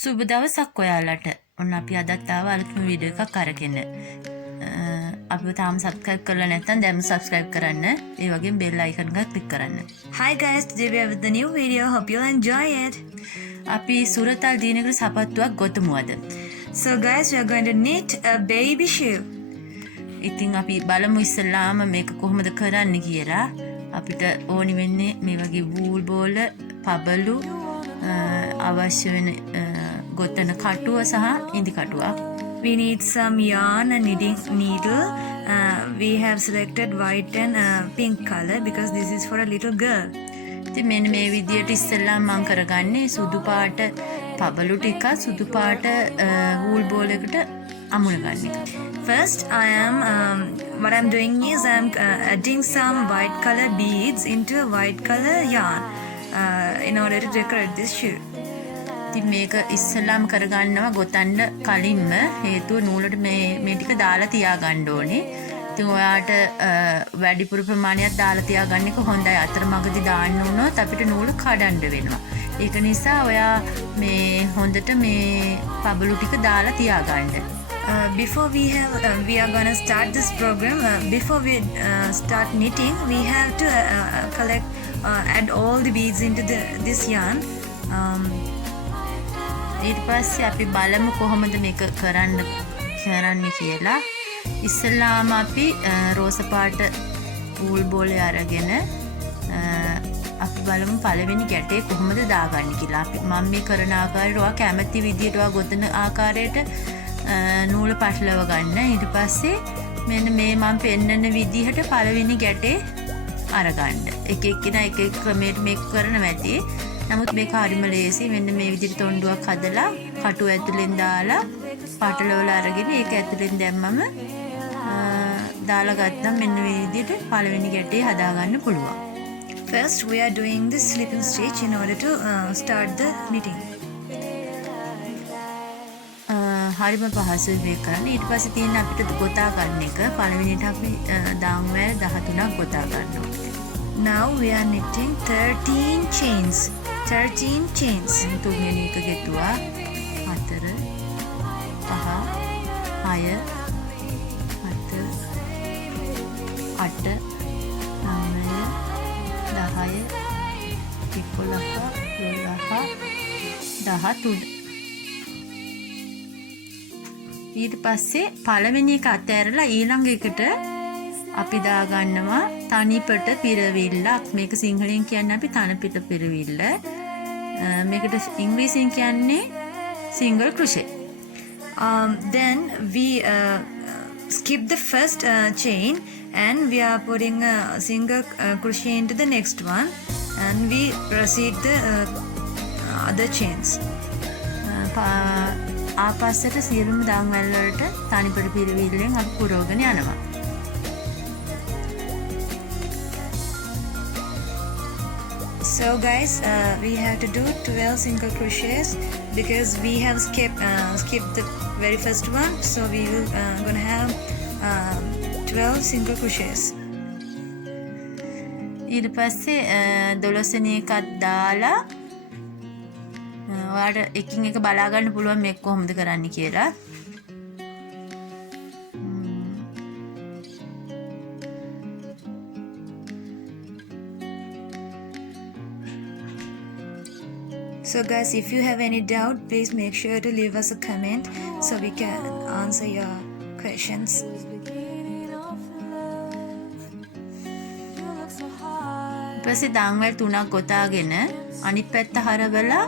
සුබ දවසක් ඔයාලට. ඔන්න අපි අදත් ආව අලුත්ම වීඩියෝ එකක් අරගෙන. අපිව තාම සබ්ස්ක්‍රයිබ් කරලා නැත්නම් දැන්ම සබ්ස්ක්‍රයිබ් කරන්න. ඒ වගේම bell icon එක click කරන්න. Hi guys, today we are with the new video. Hope you'll enjoy it. අපි සුරතල් දිනකට සපත්තුවක් ගොතමු අද. So guys, we are going to knit a baby shoe. ඉතින් අපි බලමු ඉස්සෙල්ලාම මේක කොහොමද කරන්න කියලා. අපිට ඕනි වෙන්නේ මේ වගේ වූල් බෝල, පබලු, අවශ්‍ය වෙන ගොතන කටුව සහ ඉදි කටුවක්. We need some yarn and knitting needle. We have selected white and pink color because this is for a little girl. ඉතින් මෙන්න මේ විදියට ඉස්සෙල්ලාම මම කරගන්නේ සුදු පාට පබලු ටික සුදු පාට වූල් බෝල් එකට අමුණ ගන්න එක. First, what I'm doing is I'm adding some white color beads into a white color yarn in order to decorate this shoe. ඉතින් මේක ඉස්සෙල්ලාම කරගන්නවා ගොතන්න කලින්ම හේතුව නූලට මේ ටික දාලා තියාගන්න ඕනේ. ඉතින් ඔයාට වැඩිපුර ප්‍රමාණයක් දාලා තියාගන්න එක හොඳයි. අතරමඟදී දාන්න වුණොත් අපිට නූල කඩන්න වෙනවා. ඒක නිසා ඔයා මේ හොඳට මේ පබලු ටික දාලා තියාගන්න. Before we are gonna start this program. Before we start knitting, we have to add all the beads into this yarn. ඊට පස්සේ අපි බලමු කොහොමද මේක කරන්නේ කියලා. ඉස්සෙල්ලාම අපි රෝස පාට වූල් බෝලේ අරගෙන අපි බලමු පළවෙනි ගැටේ කොහොමද දාගන්නේ කියලා. මම මේ කරන ආකාරයට ඔයා කැමති විදියට ඔයා ගොතන ආකාරයට නූල පටලව ගන්න. ඊට පස්සේ මෙන්න මේ මම පෙන්නන විදිහට පළවෙනි ගැටේ අරගන්න. එක එක්කෙනා එක එක ක්‍රමයකට මේක කරන වැඩි. නමුත් මේක හරිම ලේසි. මෙන්න මේ විදිහට තොණ්ඩුවක් හදලා කටුව ඇතුලෙන් දාලා පටලවලා අරගෙන ඒක ඇතුලෙන් දැම්මම දාලා ගත්තම මෙන්න මේ විදිහට පළවෙනි ගැටේ හදාගන්න පුළුවන්. First, we are doing this slip and stitch in order to start the knitting. හරිම පහසුයි මේක කරන්න. ඊට පස්සේ තියෙන අපිට ගොතා ගන්න එක. පළවෙනිට අපි දාංවැල් 13ක් ගොතා ගන්න ඕනේ. Now we are knitting 13 chains. 13 chains. තුන්වෙනි එක ගෙතුවා 4 5 6 7 8 9 10 11 12 13. ඊට පස්සේ පළවෙනි එක අතෑරලා ඊළඟ එකට අපි දාගන්නවා තනිපට පිරවිල්ලක්. මේක සිංහලෙන් කියන්නේ අපි තනිපට පිරවිල්ල. මේකට ඉංග්‍රීසියෙන් කියන්නේ single crochet. Then we skip the first chain and we are putting a single crochet into the next one and we proceed the other chains. ආපස්සට සියලුම දාංවැල් වලට තනිපට පිරවිල්ලෙන් අපි පුරවගෙන යනවා. So guys, we have to do 12 single crochets because we have skipped the very first one, so we will gonna have 12 single crochets. ඊට පස්සේ 12 වෙනි එකක් දාලා ඔයාලට එකින් එක බලා ගන්න පුළුවන් මේක කොහොමද කරන්න කියලා. So guys, if you have any doubt, please make sure to leave us a comment so we can answer your questions. ඊපස්සේ දාංවැල් 3ක් ගොතාගෙන අනිත් පැත්ත හරවලා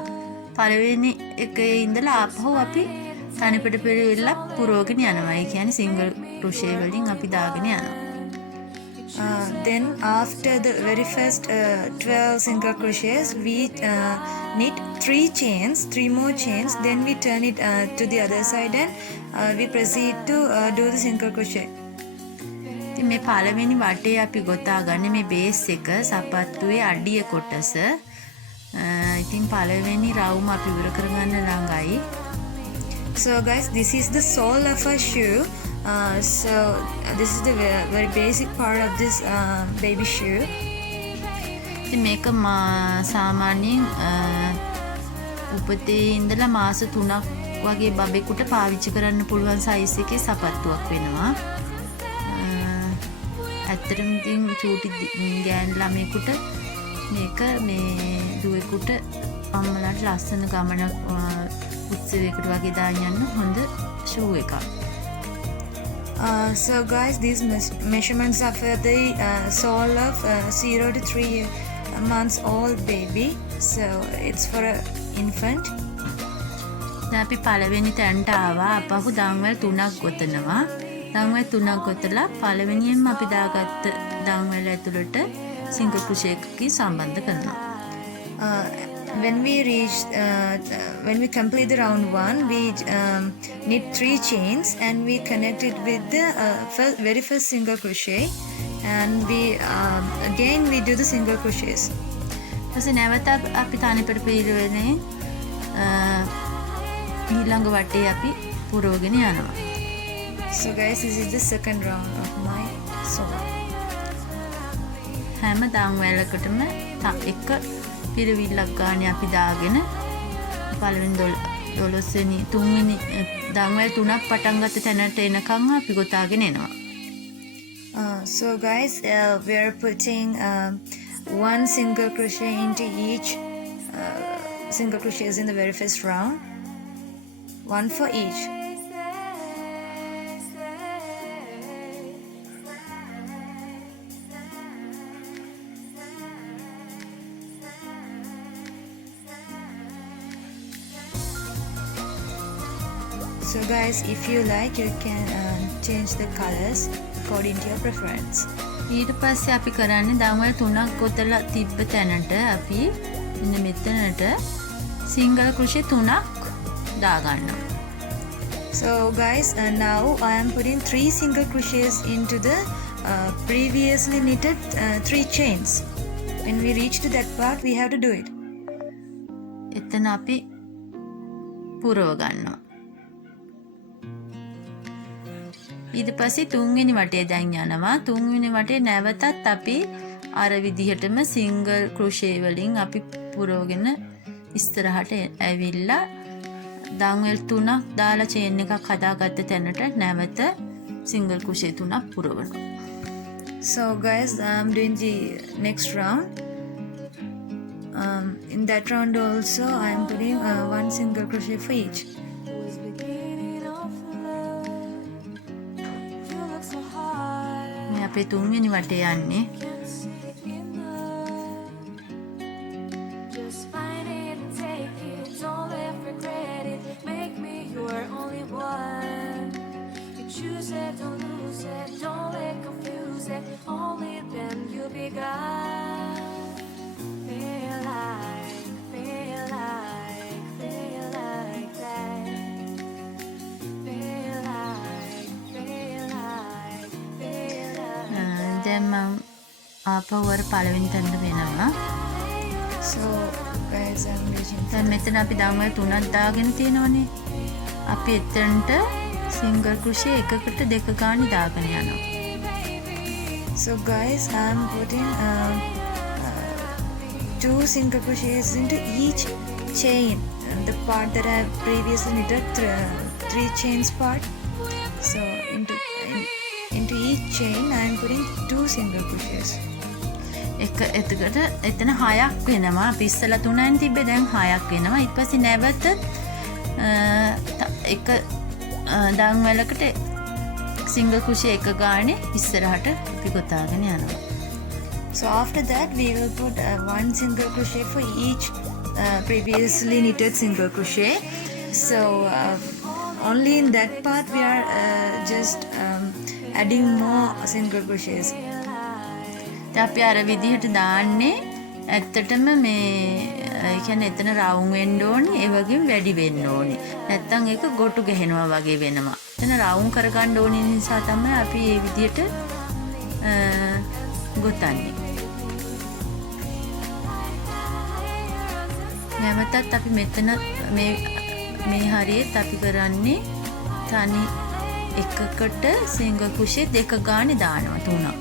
පළවෙනි එකේ ඉඳලා ආපහු අපි තනිපට පිරවිල්ලක් පුරවගෙන යනවා. ඒ කියන්නේ single crochet වලින් අපි දාගෙන යනවා. Then after the very first 12 single crochets, we knit 3 more chains, then we turn it to the other side and we proceed to do the single crochet. ඉතින් මේ පළවෙනි වටේ අපි ගොතා ගන්න මේ බේස් එක සපත්තුවේ අඩිය කොටස. ඉතින් පළවෙනි රවුම අපි ඉවර කරගන්න ළඟයි. So guys, this is the sole of a shoe. So this is the very basic part of this baby shoe. ඉතින් මේක සාමාන්‍යයෙන් උපතේ ඉඳලා මාස 3ක් වගේ බබෙකුට පාවිච්චි කරන්න පුළුවන් සයිස් එකේ සපත්තුවක් වෙනවා. ඇත්තටම ඉතින් චූටි ගෑන් ළමයෙකුට මේක මේ දුවෙකුට අම්මලාට ලස්සන ගමන උත්සවයකට වගේ දාන්න යන්න හොඳ ෂූ එකක්. So guys, these measurements are for the sole of 0 to 3 months old baby. So it's for an infant. දැන් අපි පළවෙනි තැනට ආවා. අපහු දන්වැල් 3ක් ගොතනවා. දන්වැල් 3ක් ගොතලා පළවෙනියෙන්ම අපි දාගත්ත දන්වැල් ඇතුළට සිංගල් ක්‍රොෂේ එකකින් සම්බන්ධ කරනවා. When we complete the round 1, we knit 3 chains and we connect it with the very first single crochet, and again we do the single crochets. ඊපස්සේ නැවත අපි තනිපට පිළිවෙලේ ඊළඟ වටේ අපි පුරවගෙන යනවා. So guys, this is the second round of my sewing. හැම දන්වැලකටම එක පිරවිල්ලක් ගානේ අපි දාගෙන පළවෙනි 12 වෙනි 3 වෙනි දන්වැල් 3ක් පටන් ගත්ත තැනට එනකම් අපි ගොතාගෙන එනවා. So guys, we are putting one single crochet into each single crochets in the very first round, one for each. So guys, if you like, you can change the colors according to your preference. ඊට පස්සේ අපි කරන්නේ දන්වැල් 3ක් ගොතලා තිබ්බ තැනට අපි ඉන්න මෙතනට සිංගල් ක්‍රොෂේ 3ක් දාගන්නවා. So guys, now I am putting 3 single crochets into the previously knitted 3 chains. When we reach to that part, we have to do it. එතන අපි පුරව ගන්නවා. ඊට පස්සේ 3 වෙනි වටේ දැන් යනවා. 3 වෙනි වටේ නැවතත් අපි අර විදිහටම සිංගල් ක්‍රොෂේ වලින් අපි පුරවගෙන ඉස්සරහට ඇවිල්ලා දන්වැල් 3ක් දාලා චේන් එකක් හදාගත්ත තැනට නැවත සිංගල් ක්‍රොෂේ 3ක් පුරවනවා. So guys, I'm doing the next round. In that round also, I am putting one single crochet for each. මේ අපේ 3 වෙනි වටේ යන්නේ. දැන් මම ආපහු වර පළවෙනි තැනට වෙනවා. So guys, I'm reaching. දැන් මෙතන අපි දන්වැල් 3ක් දාගෙන තියෙනවනේ. අපි එතනට සිංගල් ක්‍රොෂේ එකකට දෙක ගානේ දාගෙන යනවා. So guys, I'm putting 2 single crochets into each chain, the part that I have previously knitted 3 chains part. So into each chain I am putting 2 single crochets. එතකොට එතන 6ක් වෙනවා. අපි ඉස්සලා 3න් තිබ්බේ දැන් 6ක් වෙනවා. ඊට පස්සේ නැවත එක දන්වැලකට සිංගල් ක්‍රොෂේ එක ගානේ ඉස්සරහට අපි ගොතාගෙන යනවා. So after that we will put one single crochet for each previously knitted single crochet. So only in that part we are just adding more single crochets. අපි අර විදිහට දාන්නේ ඇත්තටම මේ ඒ කියන්නේ එතන රවුම් වෙන්න ඕනේ, ඒ වගේම වැඩි වෙන්න ඕනේ. නැත්තම් ඒක ගොටු ගහනවා වගේ වෙනවා. එතන රවුම් කරගන්න ඕනේ නිසා තමයි අපි මේ විදිහට ගොතන්නේ. නැවතත් අපි මෙතන මේ හරියට අපි කරන්නේ තනි එකකට සිංගල් ක්‍රොෂේ දෙක ගානේ දානවා 3ක්.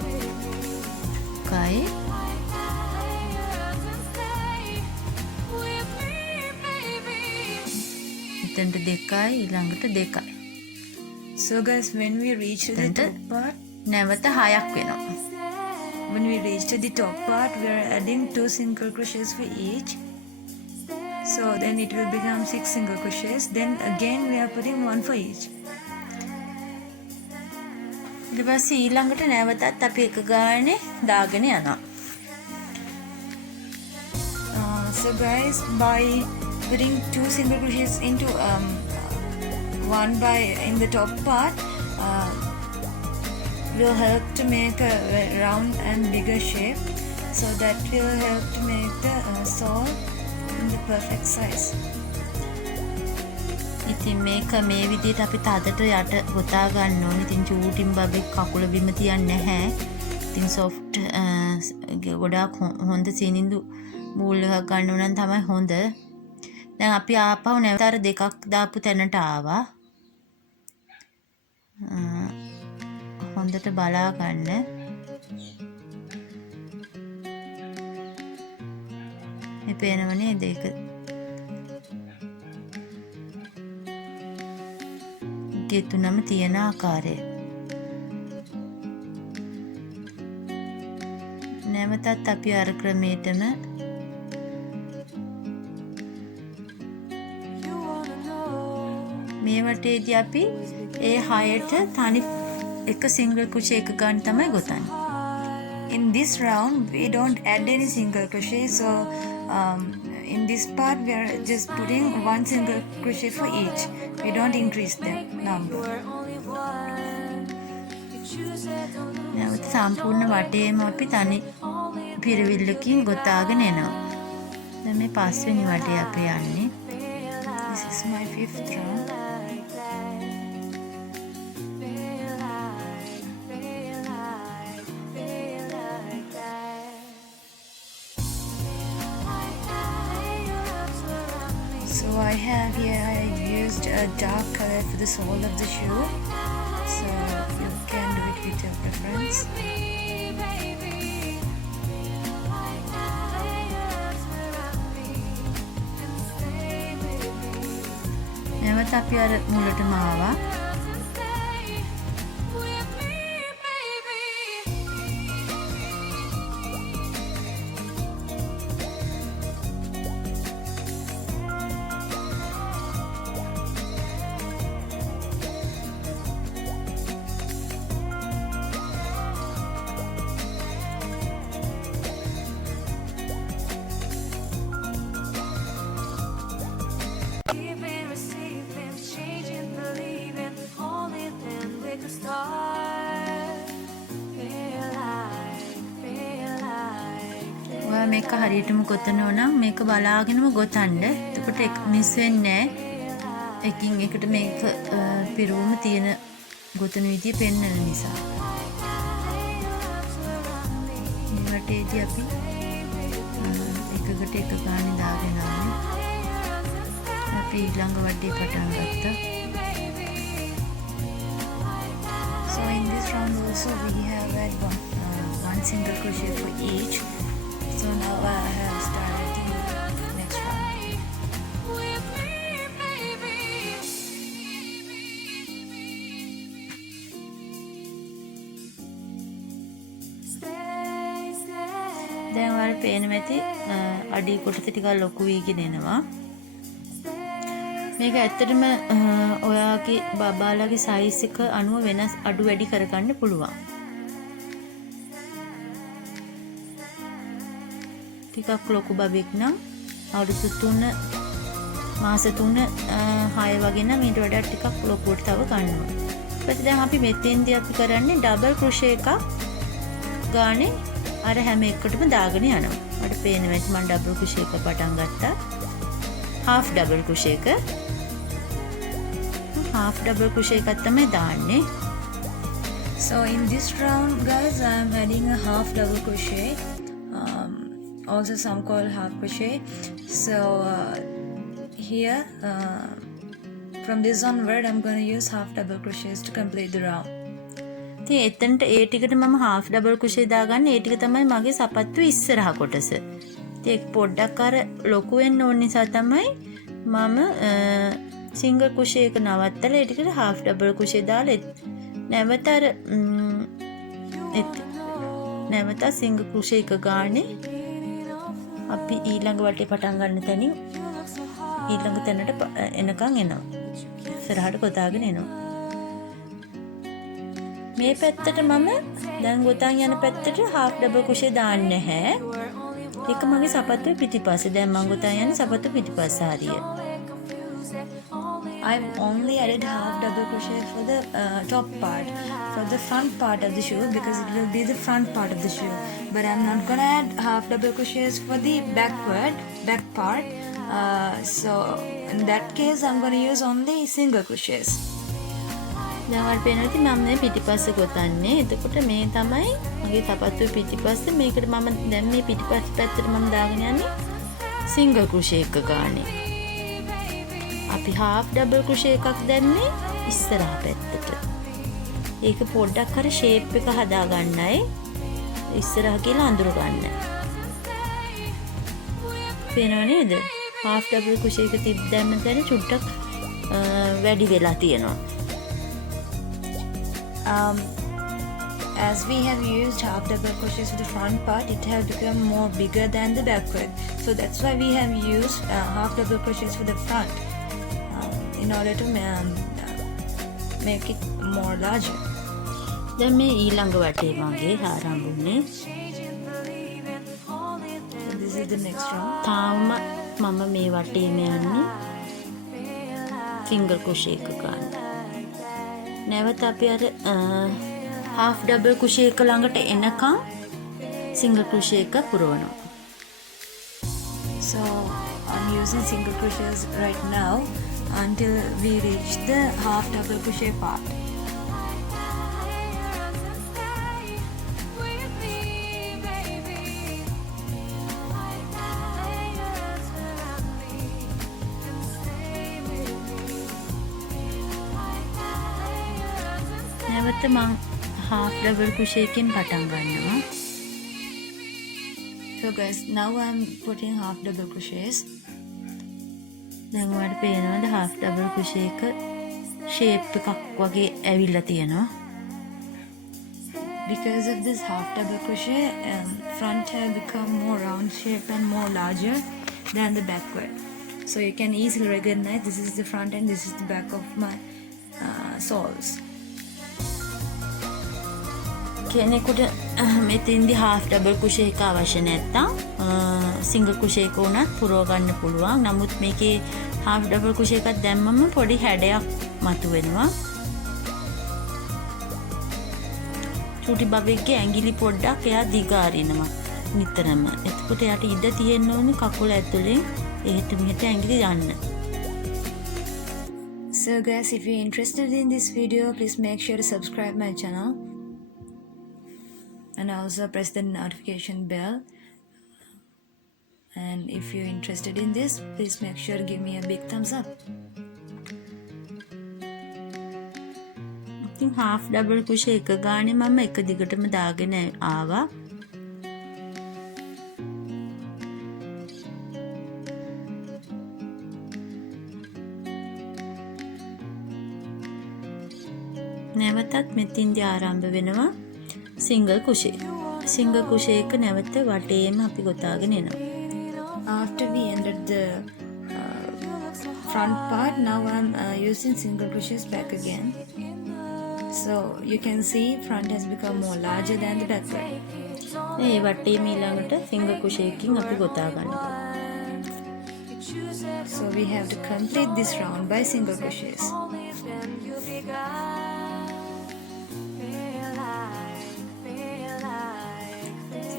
එතනට 2යි ඊළඟට 2යි. So guys, when we reach to the Then top part, නැවත 6ක් වෙනවා. when we reach to the top part, we are adding 2 single crochets for each. So then it will become 6 single crochets. Then again we are putting 1 for each. ඊට පස්සේ ඊළඟට නැවතත් අපි එක ගානේ දාගෙන යනවා. So guys, by putting 2 single crochets into one by in the top part, will help to make a round and bigger shape. So that will help to make the sole in the perfect size. ඉතින් මේක මේ විදිහට අපි තදට යට ගොතා ගන්න ඕනේ. ඉතින් චූටින් බබෙක් කකුල බිම තියන්නේ නැහැ. ඉතින් soft ගොඩාක් හොඳ සීනින්දු බූල් එකක් ගන්න ඕන නම් තමයි හොඳ. දැන් අපි ආපහු නැවත අර දෙකක් දාපු තැනට ආවා. හොඳට බලා ගන්න. මේ පේනවනේ දෙක. තුනම තියෙන ආකාරය. නැවතත් අපි අර ක්‍රමයටම මේ වටේදී අපි ඒ 6ට තනි එක single crochet එක ගන්න තමයි ගොතන්නේ. In this round, we don't add any single crochet. So in this part, we are just putting 1 single crochet for each. We don't increase the number. නැවත සම්පූර්ණ වටේම අපි තනි පිරවිල්ලකින් ගොතාගෙන එනවා. දැන් මේ පස්වෙනි වටේ අපි යන්නේ. This is my 5th round. So I have here, I used a dark color for the sole of the shoe. So you can do it with your preference. නැවත අපි අර මුලටම ආවා. ඔයා මේක හරියටම ගොතනවා නම් මේක බලාගෙනම ගොතන්න. එතකොට එක මිස් වෙන්නේ නැහැ. එකින් එකට මේක පිරුවම තියෙන ගොතන විදිය පෙන්වන නිසා. මේ වටේදී අපි එකකට එක ගානේ දාගෙන ආවේ. අපි ඊළඟ වටේ පටන් ගත්තා. So in this round also we have had one single crochet for each. So now I have started the next round. දැන් ඔයාලට පේනවා ඇති අඩි කොටස ටිකක් ලොකු වීගෙන එනවා. මේක ඇත්තටම ඔයාගේ බබාලාගේ සයිස් එක අනුව වෙනස් අඩු වැඩි කරගන්න පුළුවන්. ටිකක් ලොකු බබෙක් නම් අවුරුදු 3 මාස 3 6 වගේ නම් ඊට වඩා ටිකක් ලොකුවට තව ගන්න ඕනේ. ඊපස්සේ දැන් අපි මෙතෙන්දී අපි කරන්නේ ඩබල් ක්‍රොෂේ එකක් ගානේ අර හැම එකකටම දාගෙන යනවා. මට පේනවා ඇති මම ඩබල් ක්‍රොෂේ එක පටන් ගත්තා. half double crochet එක half double crochet එකක් තමයි දාන්නේ. So in this round, guys, I am adding a half double crochet, also some call half crochet. So here, from this onward, I'm going to use half double crochets to complete the round. ඉතින් එතනට ඒ ටිකට මම half double crochet දාගන්න. ඒ ටික තමයි මගේ සපත්තු ඉස්සරහ කොටස. ඉතින් ඒක පොඩ්ඩක් අර ලොකු වෙන්න ඕන නිසා තමයි මම සිංගල් කුෂේ එක නවත්තලා ඒ ටිකට half double කුෂේ දාලා නැවත අර නැවත සිංගල් කුෂේ එක ගානේ අපි ඊළඟ වටේ පටන් ගන්න තැනින් ඊළඟ තැනට එනකන් එනවා. ඉස්සරහට ගොතාගෙන එනවා. මේ පැත්තට මම දැන් ගොතන් යන පැත්තට half double කුෂේ දාන්නේ නැහැ. ඒක මගේ සපත්තුවේ පිටිපස්සේ. දැන් මම ගොතන් යන්නේ සපත්තුවේ පිටිපස්ස හරිය. I've only added half double crochet for the top part, for the front part of the shoe, because it will be the front part of the shoe. But I'm not gonna add half double crochets for the back part. So in that case, I'm gonna use only single crochets. දැන් වල පේනවා ඉතින් මම මේ පිටිපස්ස ගොතන්නේ. එතකොට මේ තමයි මගේ සපත්තුවේ පිටිපස්ස. මේකට මම දැන් මේ පිටිපස්ස පැත්තට මම දාගෙන යන්නේ single crochet එක ගානේ. අපි half double crochet එකක් දැම්මේ ඉස්සරහා පැත්තට. ඒක පොඩ්ඩක් අර shape එක හදා ගන්නයි ඉස්සරහ කියලා අඳුර ගන්න. පේනව නේද? half double crochet එක තිබ් දැම්ම තැන චුට්ටක් වැඩි වෙලා තියෙනවා. As we have used half double crochets for the front part, it has become more bigger than the backward. So that's why we have used half double crochets for the front in order to make it more larger. දැන් මේ ඊළඟ වටේ මගේ ආරම්භුනේ. So this is the next round. තාම මම මේ වටේම යන්නේ single crochet එක ගන්න. නැවත අපි අර half double crochet එක ළඟට එනකම් single crochet එක පුරවනවා. So I'm using single crochets right now until we reach the half double crochet part. නැවත මම half double crochet එකෙන් පටන් ගන්නවා. So guys, now I'm putting half double crochets. දැන් ඔයාලට පේනවද half double crochet එක shape එකක් වගේ ඇවිල්ලා තියෙනවා. Because of this half double crochet, front have become more round shape and more larger than the backward. So you can easily recognize this is the front and this is the back of my soles. කෙනෙකුට මෙතෙන්දි half double crochet එක අවශ්‍ය නැත්තම් single crochet එක උනත් පුරව ගන්න පුළුවන්. නමුත් මේකේ half double crochet එකක් දැම්මම පොඩි හැඩයක් මතුවෙනවා. චූටි බබෙක්ගේ ඇඟිලි පොඩ්ඩක් එයා දිග අරිනවා නිතරම. එතකොට එයාට ඉඩ තියෙන්න ඕනේ කකුල ඇතුලෙන් එහෙට මෙහෙට ඇඟිලි යන්න. So guys, if you're interested in this video, please make sure to subscribe my channel and also press the notification bell. And if you're interested in this, please make sure to give me a big thumbs up. ඉතින් half double crochet එක ගානේ මම එක දිගටම දාගෙන ආවා. නැවතත් මෙතින්දී ආරම්භ වෙනවා single crochet. single crochet එක නැවත වටේම අපි ගොතාගෙන එනවා. After we ended the front part, now I'm using single crochets back again. So you can see front has become more larger than the backward. මේ වටේම ඊළඟට single crochet එකකින් අපි ගොතා ගන්නවා. So we have to complete this round by single crochets.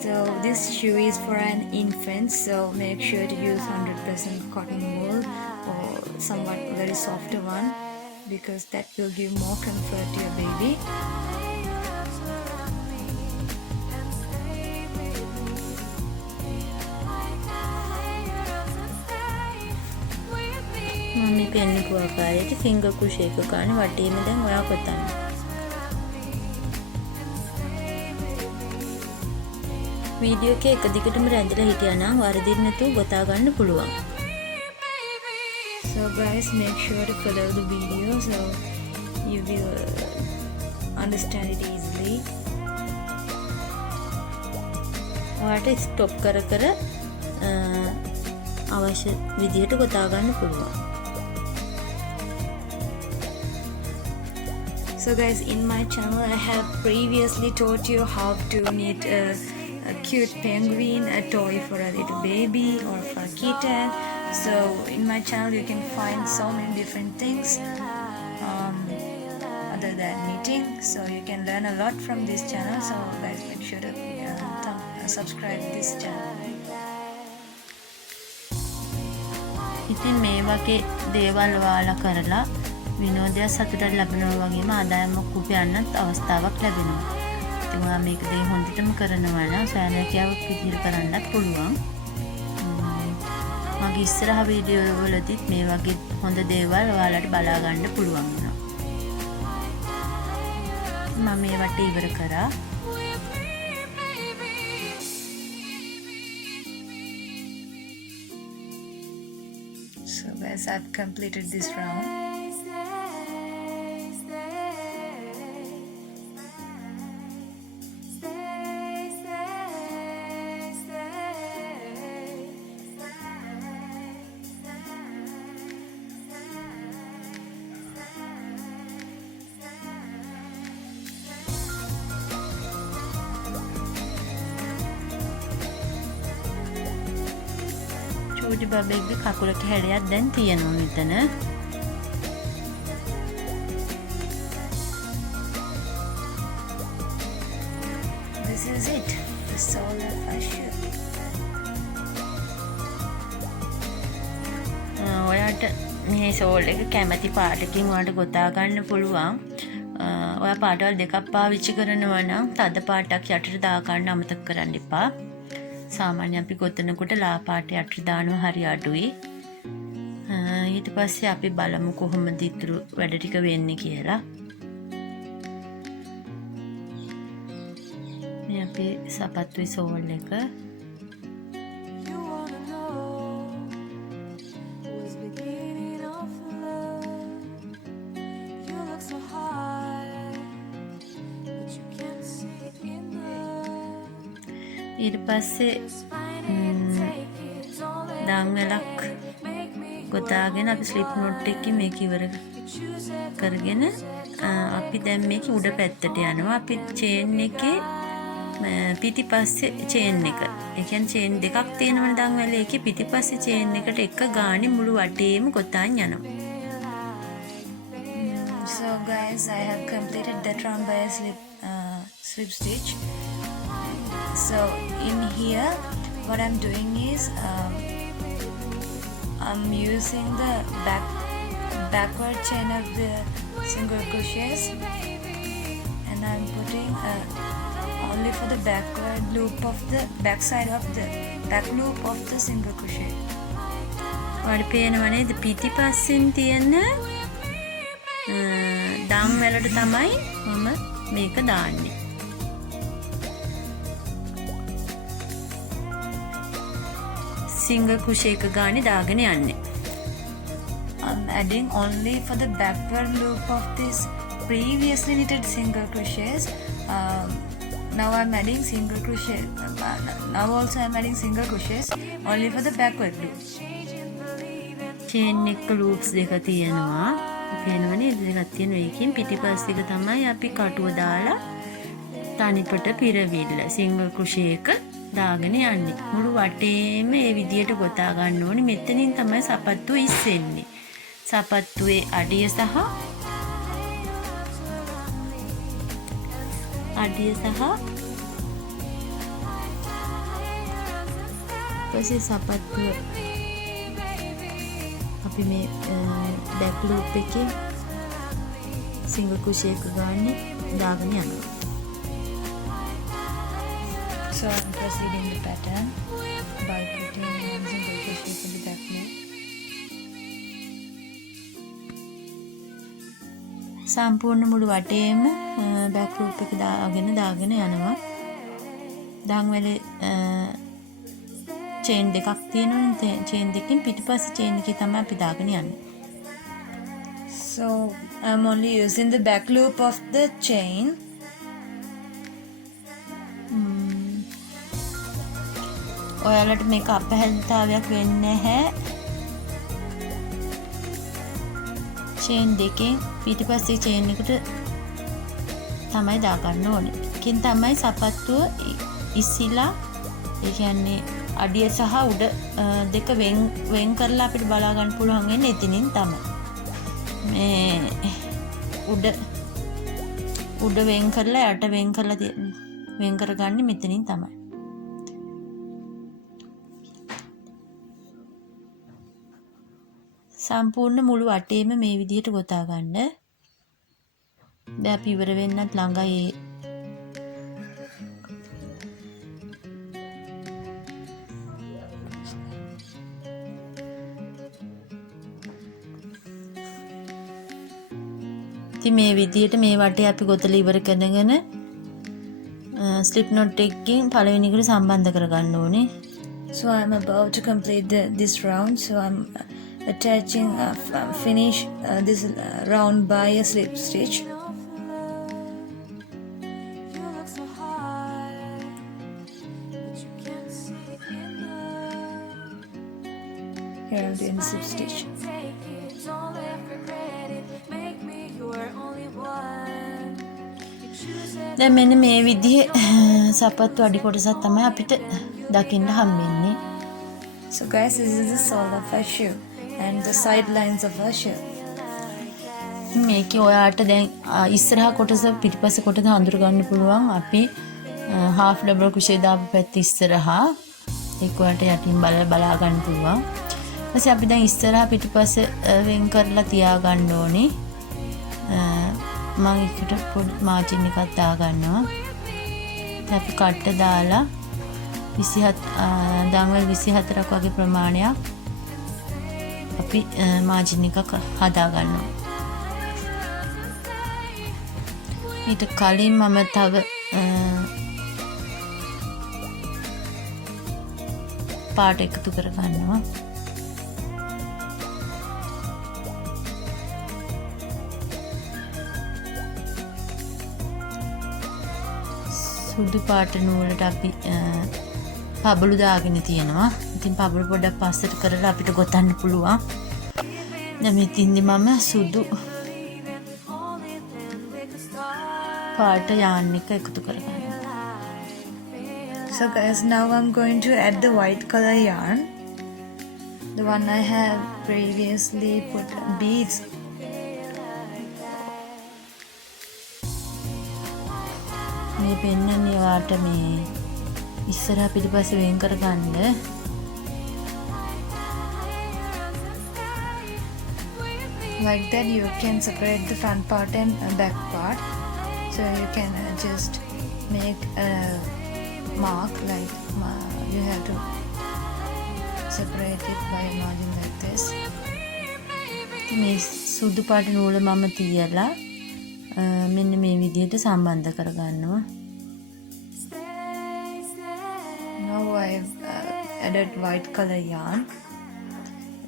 So this shoe is for an infant, so make sure to use 100% cotton wool or somewhat very softer one, because that will give more comfort to your baby. මම මේ පෙන්නපු ආකාරයට single crochet එක ගන්න වටේම දැන් ඔයා කොතන්න. වීඩියෝ එක එක දිගටම රැඳිලා හිටියා නම් වරදින්න නැතුව ගොතා ගන්න පුළුවන්. So So guys, make sure to follow the video so you will understand it easily. ඔයාලට ස්ටොප් කර කර අවශ්‍ය විදිහට ගොතා ගන්න පුළුවන්. So guys, in my channel I have previously taught you how to knit a cute penguin, a toy for a little baby or for a kitten. So in my channel you can find so many different things other than knitting. So you can learn a lot from this channel. So guys, make sure to subscribe this channel. ඉතින් මේ වගේ දේවල් ඔයාලා කරලා විනෝදය සතුට ලැබෙනවා වගේම ආදායමක් උපයන්නත් අවස්ථාවක් ලැබෙනවා. ඉතින් ඔයා මේක දේ හොඳටම කරනවා නම් සෑහනකියාවක් විදිහට කරන්නත් පුළුවන්. මගේ ඉස්සරහ වීඩියෝ වලදීත් මේ වගේ හොඳ දේවල් ඔයාලට බලා ගන්න පුළුවන් වෙනවා. මම මේ වටේ ඉවර කරා. So guys, I've completed this round. චූටි බබෙක්ගේ කකුලක හැඩයක් දැන් තියෙනවා මෙතන. This is it, the solar fashion. ඔයාට මේ සෝල් එක කැමති පාටකින් ඔයාලට ගොතා ගන්න පුළුවන්. ඔයා පාටවල් දෙකක් පාවිච්චි කරනවා නම් තද පාටක් යටට දා ගන්න අමතක කරන්න එපා. සාමාන්‍ය අපි ගොතනකොට ලා පාට යටට දානවා හරි අඩුයි. ඊට පස්සේ අපි බලමු කොහොමද ඉතුරු වැඩ ටික වෙන්නේ කියලා. මේ අපේ සපත්තුයි සෝල් එක. ඊට පස්සේ දංගලක් ගොතාගෙන අපි ස්ලිප් නොට් එකකින් මේක ඉවර කරගෙන අපි දැන් මේක උඩ පැත්තට යනවා. අපි චේන් එකේ පිටිපස්සේ චේන් එක. ඒ කියන්නේ චේන් දෙකක් තියෙනවනේ දංගලේ. ඒකේ පිටිපස්සේ චේන් එකට එක ගානේ මුළු වටේම ගොතාන් යනවා. So guys, I have completed that round by a slip stitch. So in here what I'm doing is I'm using the backward chain of the single crochets and I'm putting only for the backward loop of the back side of the back loop of the single crochet. ඔයාලට පේනව නේද පිටිපස්සෙන් තියෙන දම් වලට තමයි මම මේක දාන්නේ. single crochet එක ගානේ දාගෙන යන්නේ. I'm adding only for the backward loop of this previously knitted single crochets. Now I'm adding single crochet. Now also I'm adding single crochets only for the backward loop. chain එක loops දෙක තියෙනවා. පේනවනේ දෙකක් තියෙනවා. ඒකෙන් පිටිපස්ස එක තමයි අපි කටුව දාලා තනිපට පිරවිල්ල single crochet එක දාගෙන යන්නේ. මුළු වටේම මේ විදියට ගොතා ගන්න ඕනේ. මෙතනින් තමයි සපත්තුව ඉස්සෙන්නේ. සපත්තුවේ අඩිය සහ පස්සේ සපත්තුව අපි මේ බැක් ලූප් එකේ single crochet එක ගානේ දාගෙන යනවා. So I'm proceeding the pattern by putting one single crochet in the back loop. සම්පූර්ණ මුළු වටේම බැක් ලූප් එක දාගෙන යනවා. දංවැලේ චේන් දෙකක් තියෙනවනේ. චේන් දෙකකින් පිටිපස්සේ චේන් එකේ තමයි අපි දාගෙන යන්නේ. So I'm only using the back loop of the chain. ඔයාලට මේක අපහැදිතාවයක් වෙන්නේ නැහැ. චේන් දෙකෙන් පිටිපස්සේ චේන් එකට තමයි දාගන්න ඕනේ. ඒකෙන් තමයි සපත්තුව ඉස්සිලා, ඒ කියන්නේ අඩිය සහ උඩ දෙක වෙන් කරලා අපිට බලා ගන්න පුළුවන් වෙන්නේ එතනින් තමයි. මේ උඩ වෙන් කරලා යට වෙන් කරලා වෙන් කරගන්නේ මෙතනින් තමයි. සම්පූර්ණ මුළු අටේම මේ විදිහට ගොතා ගන්න. දැන් අපි ඉවර වෙන්නත් ළඟයි. ඉතින් මේ විදිහට මේ වටේ අපි ගොතලා ඉවර කරගෙන ස්ලිප් knot එකකින් පළවෙනි එකට සම්බන්ධ කරගන්න ඕනේ. So I'm about to complete this round. So I'm attaching finish this round by a slip stitch. Here I'm doing the slip stitch. දැන් මෙන්න මේ විදිහේ සපත්තු අඩි කොටසක් තමයි අපිට දකින්න හම්බෙන්නේ. So guys, this is the sole of our shoe and the side lines of our shoe. මේකේ ඔයාට දැන් ඉස්සරහා කොටස පිටිපස්ස කොටස හඳුර ගන්න පුළුවන්. අපි half double crochet දාපු පැත්ත ඉස්සරහා ඒක ඔයාට යටින් බලා ගන්න පුළුවන්. ඊපස්සේ අපි දැන් ඉස්සරහා පිටිපස්ස වෙන් කරලා තියා ගන්න ඕනේ. මම එකට පොඩි මාර්ජින් එකක් දා ගන්නවා. අපි කට්ට දාලා 27 දඟල් 24ක් වගේ ප්‍රමාණයක් අපි මාර්ජින් එකක් හදා ගන්නවා. ඊට කලින් මම තව පාට එකතු කර ගන්නවා. සුදු පාට නූලට අපි පබළු දාගෙන තියෙනවා. ඉතින් පබළු පොඩක් පස්සට කරලා අපිට ගොතන්න පුළුවන්. දැන් මෙතින්දි මම සුදු පාට yarn එක එකතු කරගන්නවා. So guys, now I'm going to add the white color yarn, the one I have previously put beads. මේ පෙන්නන්නේ වාට මේ ඉස්සරහ පිටිපස්ස වෙන් කරගන්න. Like that you can separate the front part and back part. So you can just make a mark, like you have to separate it by a margin like this. මේ සුදු පාට නූල මම තියලා මෙන්න මේ විදිහට සම්බන්ධ කරගන්නවා. Now I've added white color yarn.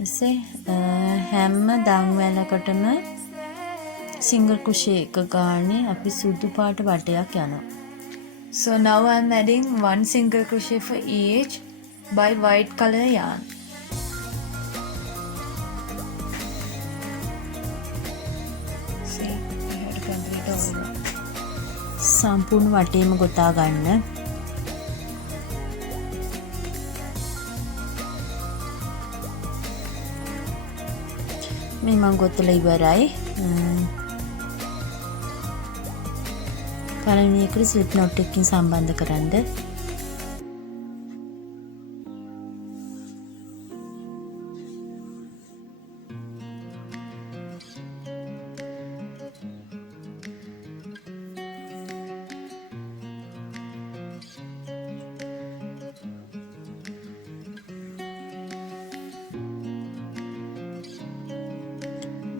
එසේ හැම දම්වැලකටම single crochet එක ගානේ අපි සුදු පාට වටයක් යනවා. So now I'm adding one single crochet for each by white color yarn. See, you have to complete all of it. සම්පූර්ණ වටේම ගොතා ගන්න. මේ මම ගොතලා ඉවරයි. පළවෙනි එකට ස්ලිප් knot එකකින් සම්බන්ධ කරන්න.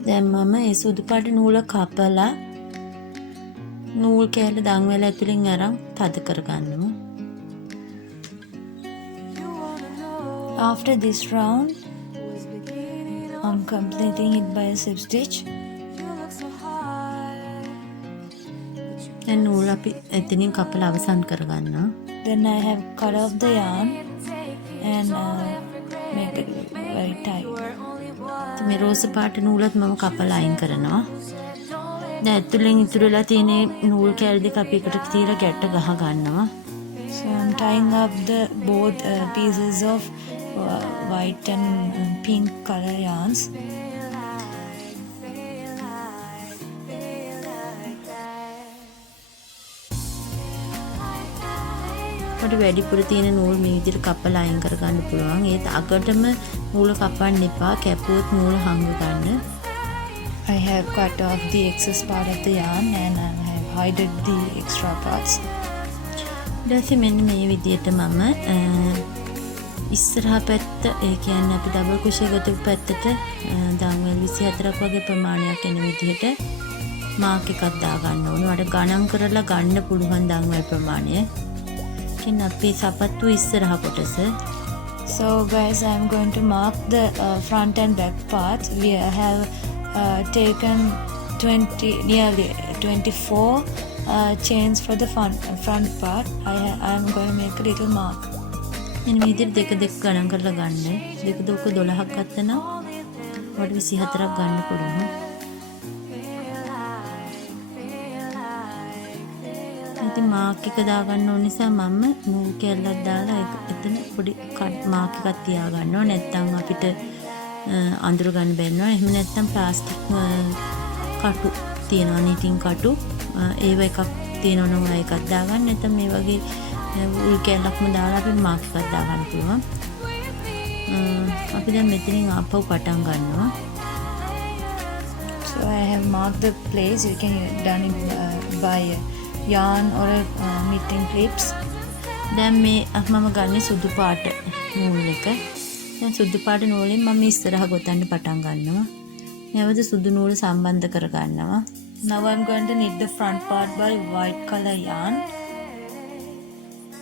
දැන් මම ඒ සුදු පාට නූල කපලා නූල් කෑල්ල දන්වැල ඇතුලෙන් අරන් තද කරගන්නවා. After this round, I'm completing it by a slip stitch. දැන් නූල් අපි එතනින් කපලා අවසන් කරගන්නවා. Then I have cut off the yarn and make it very tight. මේ රෝස පාට නූලත් මම කපලා අයින් කරනවා. දැන් ඇතුලෙන් ඉතුරු වෙලා තියෙන නූල් කෑලි දෙක අපි එකට තියලා ගැට ගහ ගන්නවා. So I'm tying up the both pieces of white and pink color yarns. අපිට වැඩිපුර තියෙන නූල් මේ විදිහට කපලා අයින් කරගන්න පුළුවන්. ඒත් අගටම නූල කපන්න එපා. කැපුවොත් නූල හංග ගන්න. I have cut off the excess part of the yarn and I have hidden the extra parts. ඊට මෙන්න මේ විදිහට මම ඉස්සරහා පැත්ත ඒ කියන්නේ අපි ඩබල් ක්‍රොෂේ ගත්ත පැත්තට දන්වැල් 24ක් වගේ ප්‍රමාණයක් එන විදිහට මාක් එකක් දා ගන්න ඕනේ. වඩ ගණන් කරලා ගන්න පුළුවන් දන්වැල් ප්‍රමාණය. කියන අපේ සපත්තු ඉස්සරහා කොටස. So guys, I am going to mark the front and back parts. We have taken nearly 24 chains for the front part. I am going to make a little mark. මෙන්න මේ විදිහට දෙක දෙක ගණන් කරලා ගන්න. දෙක දුක 12ක් ගත්තා නම් වඩ 24ක් ගන්න පුළුවන්. ඉතින් මාක් එක දාගන්න ඕන නිසා මම නූල් කැල්ලක් දාලා එතන පොඩි මාක් එකක් තියා ගන්නවා. නැත්නම් අපිට අඳුර ගන්න බැන්නවා. එහෙම නැත්නම් ප්ලාස්ටික් කටු තියෙනවා, නිටින් කටු. ඒව එකක් තියෙනවා නම් එකක් දාගන්න. නැත්නම් මේ වගේ උල් කැල්ලක්ම දාලා අපිට මාක් එකක් දාගන්න පුළුවන්. අපි දැන් මෙතනින් ආපහු පටන් ගන්නවා. So I have marked the place. You can done it by yarn or knitting clips. දැන් මේ මම ගන්නේ සුදු පාට නූල් එක. දැන් සුදු පාට නූලෙන් මම ඉස්සරහ ගොතන්න පටන් ගන්නවා. නැවත සුදු නූල සම්බන්ධ කර ගන්නවා. Now I'm going to knit the front part by white color yarn.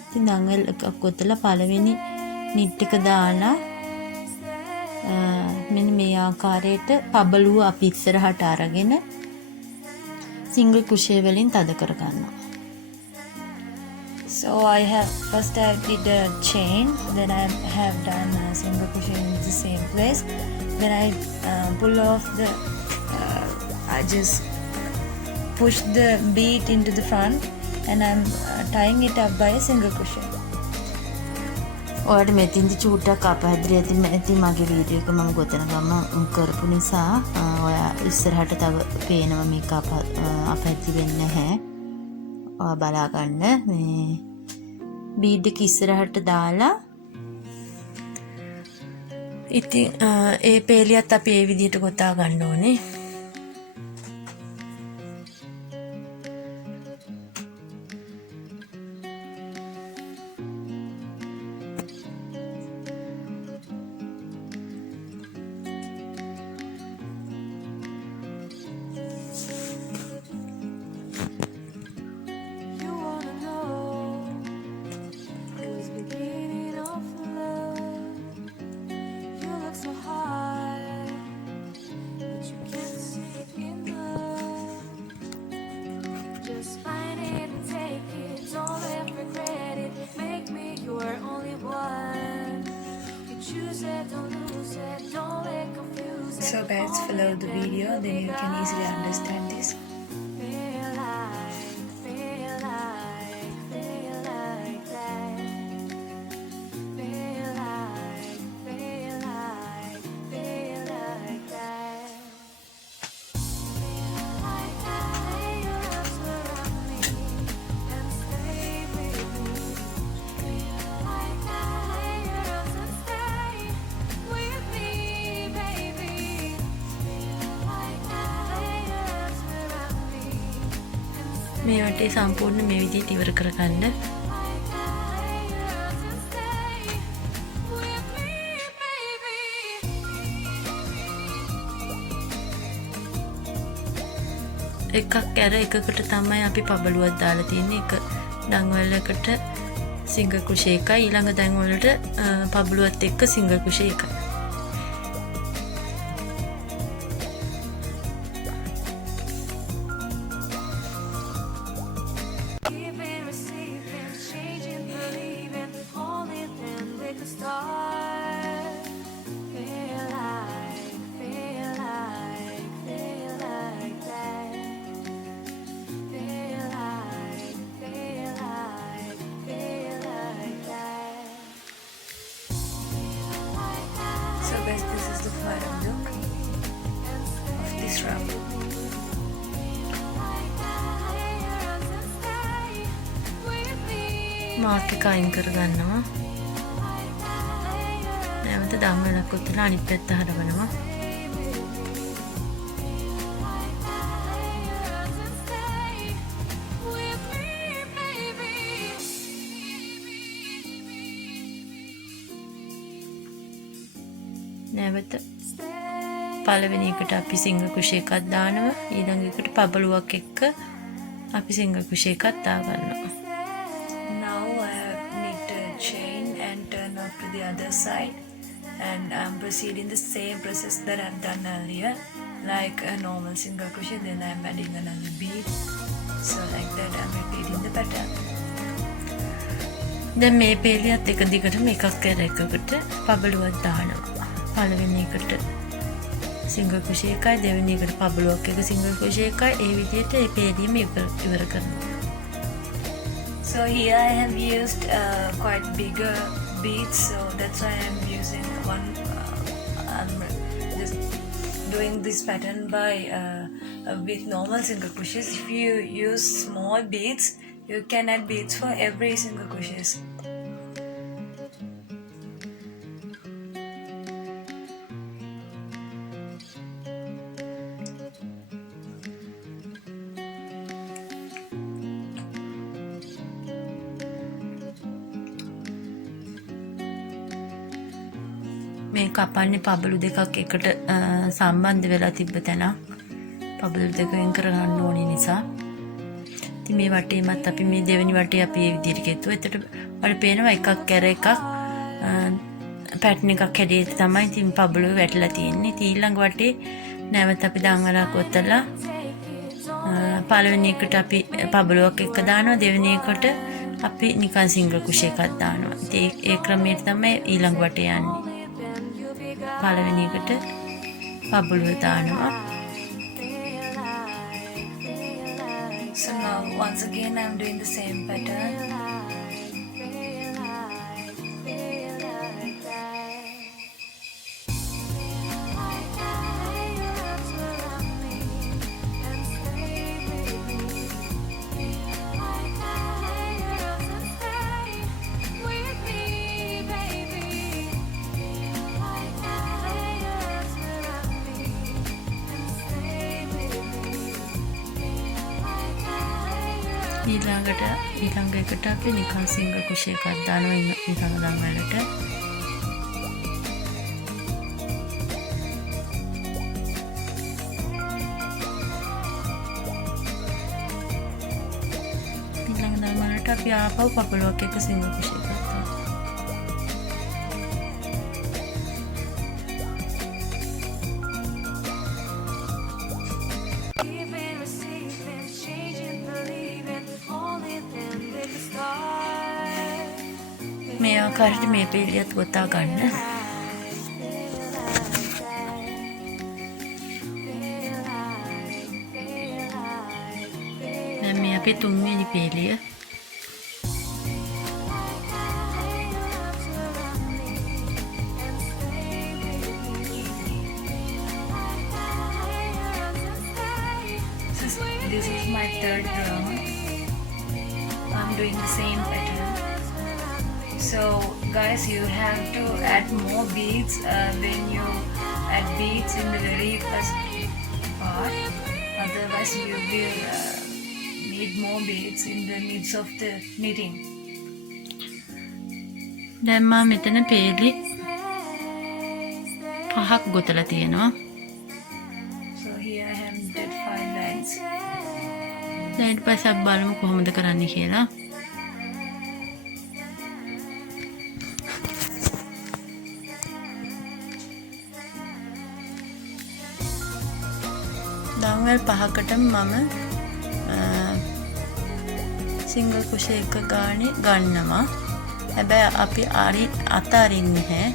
ඉතින් දඟල් එකක් ගොතලා පළවෙනි නිට් එක දාලා මෙන්න මේ ආකාරයට පබළුව අපි ඉස්සරහට අරගෙන සිංගල් ක්‍රොෂේ වලින් තද කර ගන්නවා. So I have first I did a chain, then I have done a single crochet in the same place. Then I pull off the I just push the bead into the front and I'm tying it up by a single crochet. ඔයාලට මෙතින්දි චූට්ටක් අපහැදිරි ඇති මගේ වීඩියෝ එක මම ගොතන ගම කරපු නිසා ඔයා ඉස්සරහට තව පේනවා මේක අපහැදිරි වෙන්නේ නැහැ. ඔයා බලා ගන්න මේ බීඩ් එක ඉස්සරහට දාලා ඉතින් ඒ පේලියත් අපි ඒ විදිහට ගොතා ගන්න ඕනේ. So guys, follow the video, then you can easily understand this. මේ වටේ සම්පූර්ණ මේ විදිහට ඉවර කරගන්න. එකක් ඇර එකකට තමයි අපි පබළුවක් දාලා තියෙන්නේ. එක දඟවලකට සිංගල් ක්‍රොෂේ එකයි, ඊළඟ දඟවලට පබළුවත් එක්ක සිංගල් ක්‍රොෂේ එකයි. final look of this round. Mark එක අයින් කරගන්නවා. නැවත දම්වැලක් ඔතලා අනිත් පැත්ත හරවනවා. නැවත පළවෙනි එකට අපි සිංගල් ක්‍රොෂේ එකක් දානවා. ඊළඟ එකට පබළුවක් එක්ක අපි සිංගල් ක්‍රොෂේ එකක් දාගන්නවා. Now I have knit a chain and turn out to the other side, and I'm proceeding the same process that I've done earlier, like a normal single crochet. Then I'm adding another bead, so like that I'm repeating the pattern. දැන් මේ පේලියත් එක දිගටම එකක් කර එකකට පබළුවක් දානවා. පළවෙනි එකට සිංගල් ක්‍රොෂේ එකයි, දෙවෙනි එකට පබළුවක් එක සිංගල් ක්‍රොෂේ එකයි. ඒ විදිහට ඒ පේලියම ඉවර කරනවා. So here I have used quite bigger beads, so that's why I'm using one. I'm just doing this pattern by with normal single crochets. If you use small beads, you can add beads for every single crochets. මේ කපන්නේ පබළු දෙකක් එකට සම්බන්ධ වෙලා තිබ්බ තැන පබළු දෙක වෙන් කරගන්න ඕනේ නිසා. ඉතින් මේ වටේමත් අපි මේ දෙවෙනි වටේ අපි මේ විදිහට ගෙතුවා. එතකොට අපිට පේනවා එකක් කැර එකක් පැටර්න් එකක් හැටියට තමයි ඉතින් පබළු වැටලා තියෙන්නේ. ඉතින් ඊළඟ වටේ නැවත අපි දම්වැලක් ඔතලා පළවෙනි එකට අපි පබළුවක් එක්ක දානවා. දෙවෙනි එකට අපි නිකන් සිංගල් ක්‍රොෂේ එකක් දානවා. ඉතින් ඒ ක්‍රමයට තමයි ඊළඟ වටේ යන්නේ. පළවෙනි එකට පබළුව දානවා. So now once again I'm doing the same pattern. ඊළඟ එකට අපි නිකන් සිංගල් ක්‍රොෂේ එකක් දානවා ඊළඟ දම්වැලට. ඊළඟ දම්වැලට අපි ආපහු පබළුවක් එක්ක සිංගල් ක්‍රොෂේ එකක් දානවා. මේ ආකාරයට මේ පේලියත් ගොතා ගන්න. දැන් මේ අපේ තුන්වෙනි පේලිය. This is my third round. I'm doing the same pattern. So guys, you have to add more beads when you add beads in the very first part. Otherwise you will need more beads in the midst of the knitting. දැන් මම මෙතන පේලි 5ක් ගොතලා තියෙනවා. So here I have knitted 5 lines. දැන් ඊට පස්සේ අපි බලමු කොහොමද කරන්නේ කියලා. දම්වැල් 5කටම මම සිංගල් ක්‍රොෂේ එක ගානේ ගන්නවා. හැබැයි අපි අතාරින්නේ නැහැ.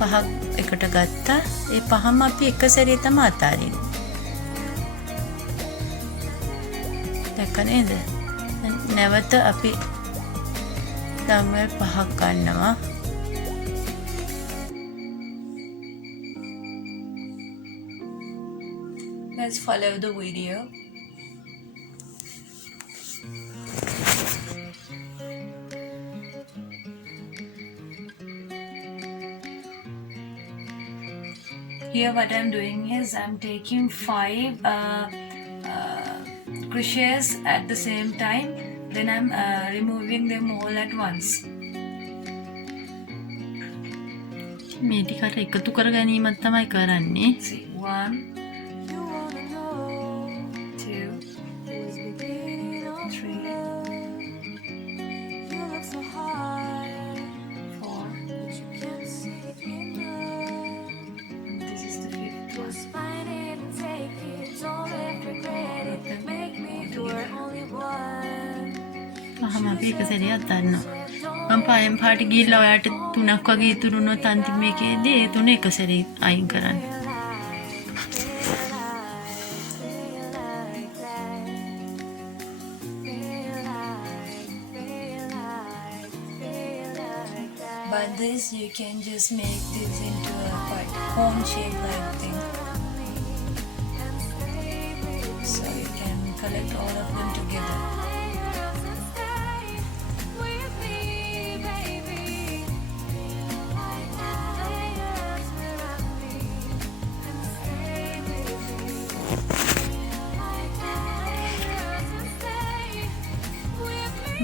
5ක් එකට ගත්තා. ඒ 5ම අපි එක සැරේ තමයි අතාරින්නේ. දැක්ක නේද? නැවත අපි දම්වැල් 5ක් ගන්නවා. Let's follow the video. Here what I'm doing is I'm taking 5 crochets at the same time, then I'm removing them all at once. මේ ටිකට එකතු කර ගැනීමක් තමයි කරන්නේ. See, 1, 2, 3, 4. This is the 5th one. මම අපි එක සැරේ අතන්නවා. මම පයෙන් පාට ගිහිල්ලා ඔයාට 3ක් වගේ ඉතුරු වුණොත් අන්තිම එකේදී ඒ 3 එක සැරේ අයින් කරන්න. By this you can just make this into a quite cone shape like thing. So you can collect all of them together.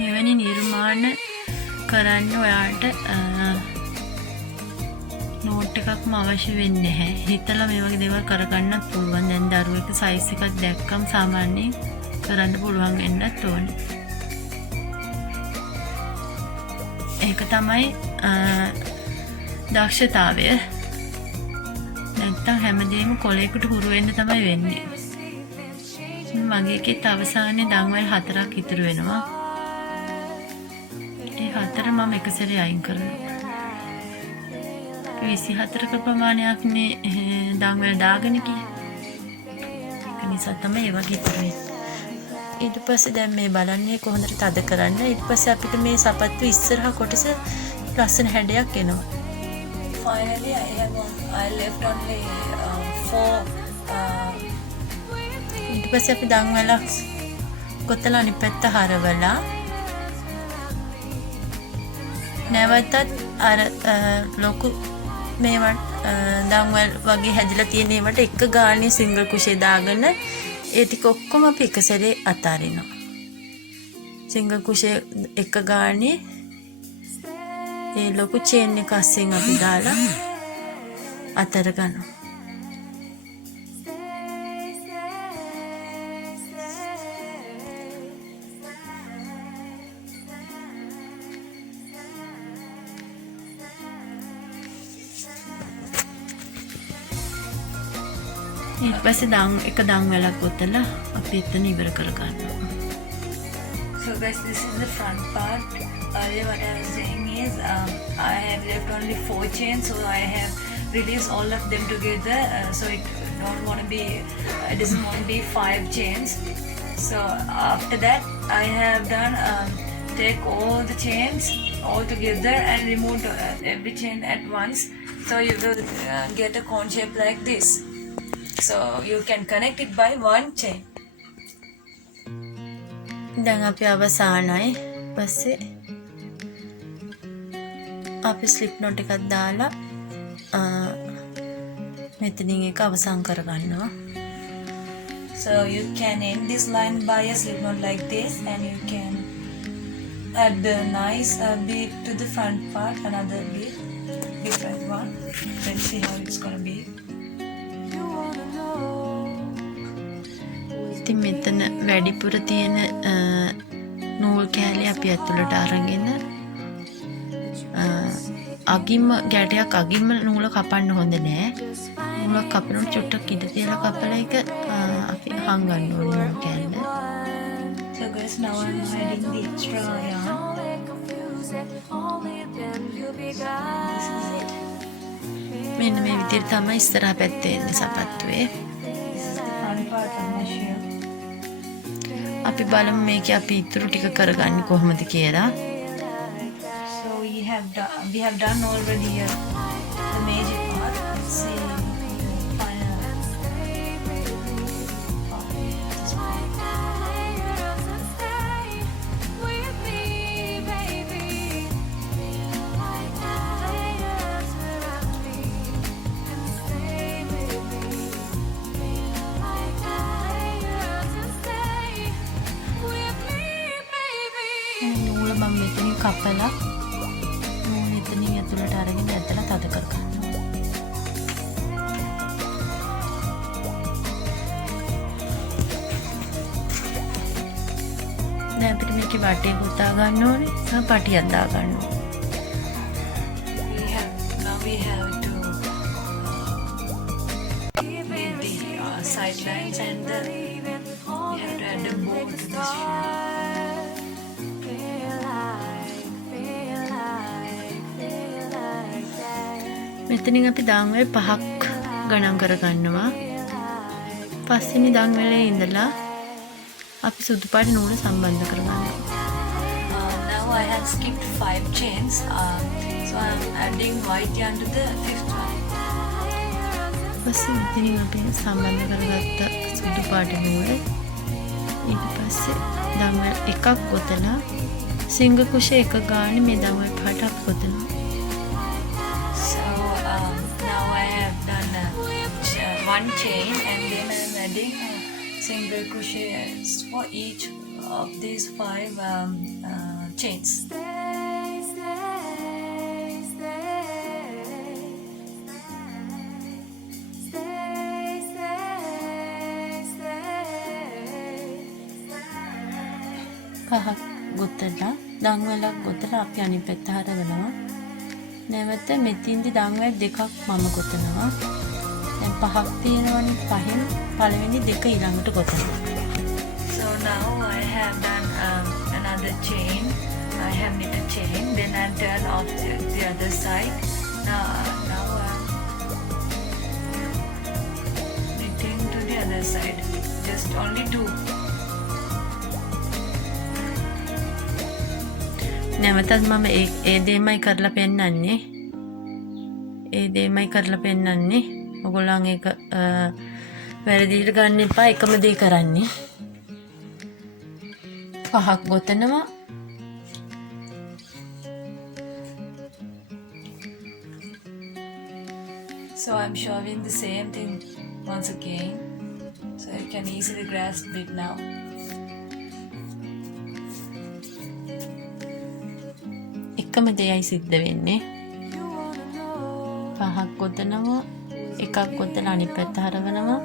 මෙවැනි නිර්මාණ කරන්න ඔයාට නෝට් එකක්ම අවශ්‍ය වෙන්නේ නැහැ. හිතලා මේ වගේ දේවල් කරගන්නත් පුළුවන්. දැන් දරුවෙක් සයිස් එකක් දැක්කම සාමාන්‍යයෙන් කරන්න පුළුවන් වෙන්නත් ඕනේ. ඒක තමයි දක්ෂතාවය. නැත්තම් හැමදේම කොලයකට හුරු වෙන්න තමයි වෙන්නේ. මගේ එකෙත් අවසානයේ දන්වැල් 4ක් ඉතුරු වෙනවා. ඒ 4 මම එක සැරේ අයින් කරනවා. 24ක ප්‍රමාණයක්නේ දන්වැල් දාගෙන ගියේ. ඒක නිසා තමයි ඒ වගේ ඉතුරු වෙන්නේ. ඊට පස්සේ දැන් මේ බලන්නේ කොහොමද තද කරන්න. ඊට පස්සේ අපිට මේ සපත්තු ඉස්සරහා කොටස ලස්සන හැඩයක් එනවා. Finally, I left only 4. ඊට පස්සේ අපි දන්වැලක් කොතලා අනිත් පැත්ත හරවලා නැවතත් අර ලොකු මේවා දන්වැල් වගේ හැදිලා තියෙන ඒවට එක ගානේ සිංගල් කුෂේ දාගෙන ඒ ටික ඔක්කොම අපි එක සැරේ අතාරිනවා. සිංගල් කුෂේ එක ගානේ ඒ ලොකු චේන් එක අස්සෙන් අපි දාලා අතර ගන්නවා. ඊට පස්සේ එක දන්වැලක් ගොතලා අපි එතන ඉවර කරගන්නවා. So guys, this is the front part. Earlier what I was saying is I have left only 4 chains, so I have released all of them together. So it doesn't want to be 5 chains. So after that I have done take all the chains all together and remove every chain at once. So you will get a cone shape like this. So you can connect it by 1 chain. දැන් අපි අවසానයි. පස්සේ අපි slip knot එකක් දාලා මෙතනින් එක අවසන් කරගන්නවා. So you can end this line by a slip knot like this, and you can add the nice bead to the front part, another bead, different one. Let's see how it's gonna be. ඉතින් මෙතන වැඩිපුර තියෙන නූල් කෑලි අපි ඇතුළට අරගෙන අගින්ම ගැටයක් අගින්ම නූල කපන්න හොඳ නෑ. නූල කපනකොට චුට්ටක් ඉඳ තියලා කපලා එක අපි හංගන්න ඕනේ නූල් කෑල්ල. So guys, now I'm adding the extra yarn. This is it. මෙන්න මේ විදිහට තමයි ඉස්සරහා පැත්තේ එන්නේ සපත්තුවේ. This is the front part of the shoe. අපි බලමු මේකේ අපි ඉතුරු ටික කරගන්නේ කොහොමද කියලා. So we have done already the major part. Let's see the final කපලා නූල් එතනින් ඇතුළට අරගෙන ඇදලා තද කර ගන්නවා. දැන් අපිට මේකේ වටේ පුතා ගන්න ඕනේ. සහ පටියක් දා ගන්න ඕනේ. We have to make the sidelines and we have to add a bow to this shoe. මෙතනින් අපි දන්වැල් 5ක් ගණන් කර ගන්නවා. පස්වෙනි දන්වැලේ ඉඳලා අපි සුදු පාට නූල සම්බන්ධ කර ගන්නවා. Now I have skipped 5 chains, so I am adding white yarn to the 5th one. පස්සේ මෙතනින් අපි සම්බන්ධ කරගත්ත සුදු පාට නූල ඊට පස්සේ දන්වැල් එකක් ගොතලා සිංග කුෂ එක ගානේ මේ දන්වැල් 5ක් ගොතනවා. Now I have done one chain and then I am adding single crochets for each of these 5 chains. පහක් ගොතලා දන්වැලක් ගොතලා අපි අනිත් පැත්ත හරවනවා. නැවත මෙතින්දි දන්වැල් දෙකක් මම ගොතනවා. දැන් පහක් තියෙනවනේ පහෙන් පළවෙනි දෙක ඊළඟට ගොතනවා. So now I have done another chain. I have knit a chain, then I turn off the other side. Now I'm knitting to the other side. Just only 2. නැවතත් මම ඒ දෙයමයි කරලා පෙන්නන්නේ. ඒ දෙයමයි කරලා පෙන්නන්නේ. ඔයගොල්ලන් ඒක වැරදිට ගන්න එපා. එකම දේ කරන්නේ. පහක් ගොතනවා. So I'm showing the same thing once again, so you can easily grasp it now. එකම දෙයයි සිද්ධ වෙන්නේ. පහක් ගොතනවා. එකක් ගොතලා අනිත් පැත්ත හරවනවා.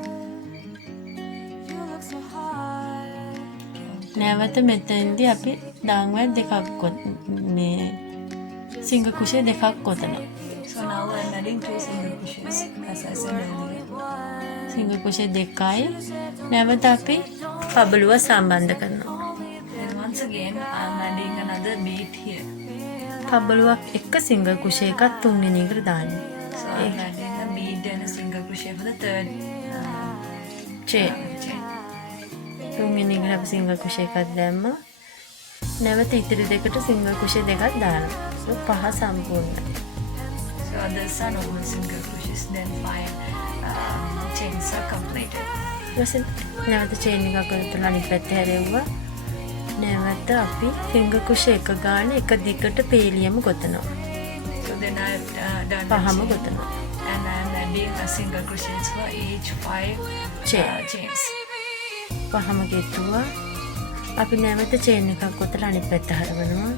නැවත මෙතෙන්දී අපි දන්වැල් දෙකක් මේ සිංග කුෂේ දෙකක් ගොතනවා. So now I'm adding 2 single crochets as I said earlier. සිංග කුෂේ දෙකයි. නැවත අපි පබළුව සම්බන්ධ කරනවා. And once again I'm adding another bead here. පබළුවක් එක සිංග කුෂේ එකක් තුන්වෙනි එකට දාන්න. So I'm adding a bead and a single crochet for the third chain. chain. තුන්වෙනි එකට අපි සිංග කුෂේ එකක් දැම්මා. නැවත ඉතිරි දෙකට සිංග කුෂේ දෙකක් දානවා. ඒක පහ සම්පූර්ණයි. So others are normal single crochets, then 5 chains are completed. ඊපස්සේ නැවත චේන් එකක් කරලා අනිත් පැත්ත හැරෙව්වා. නැවත අපි සිංග කුෂේ එක ගානේ එක දිගට පේලියම ගොතනවා. So then I've done පහම the chain, ගොතනවා. and I'm adding a single crochets for each 5 chains. පහම ගෙතුවා. අපි නැවත චේන් එකක් ගොතලා අනිත් පැත්ත හරවනවා.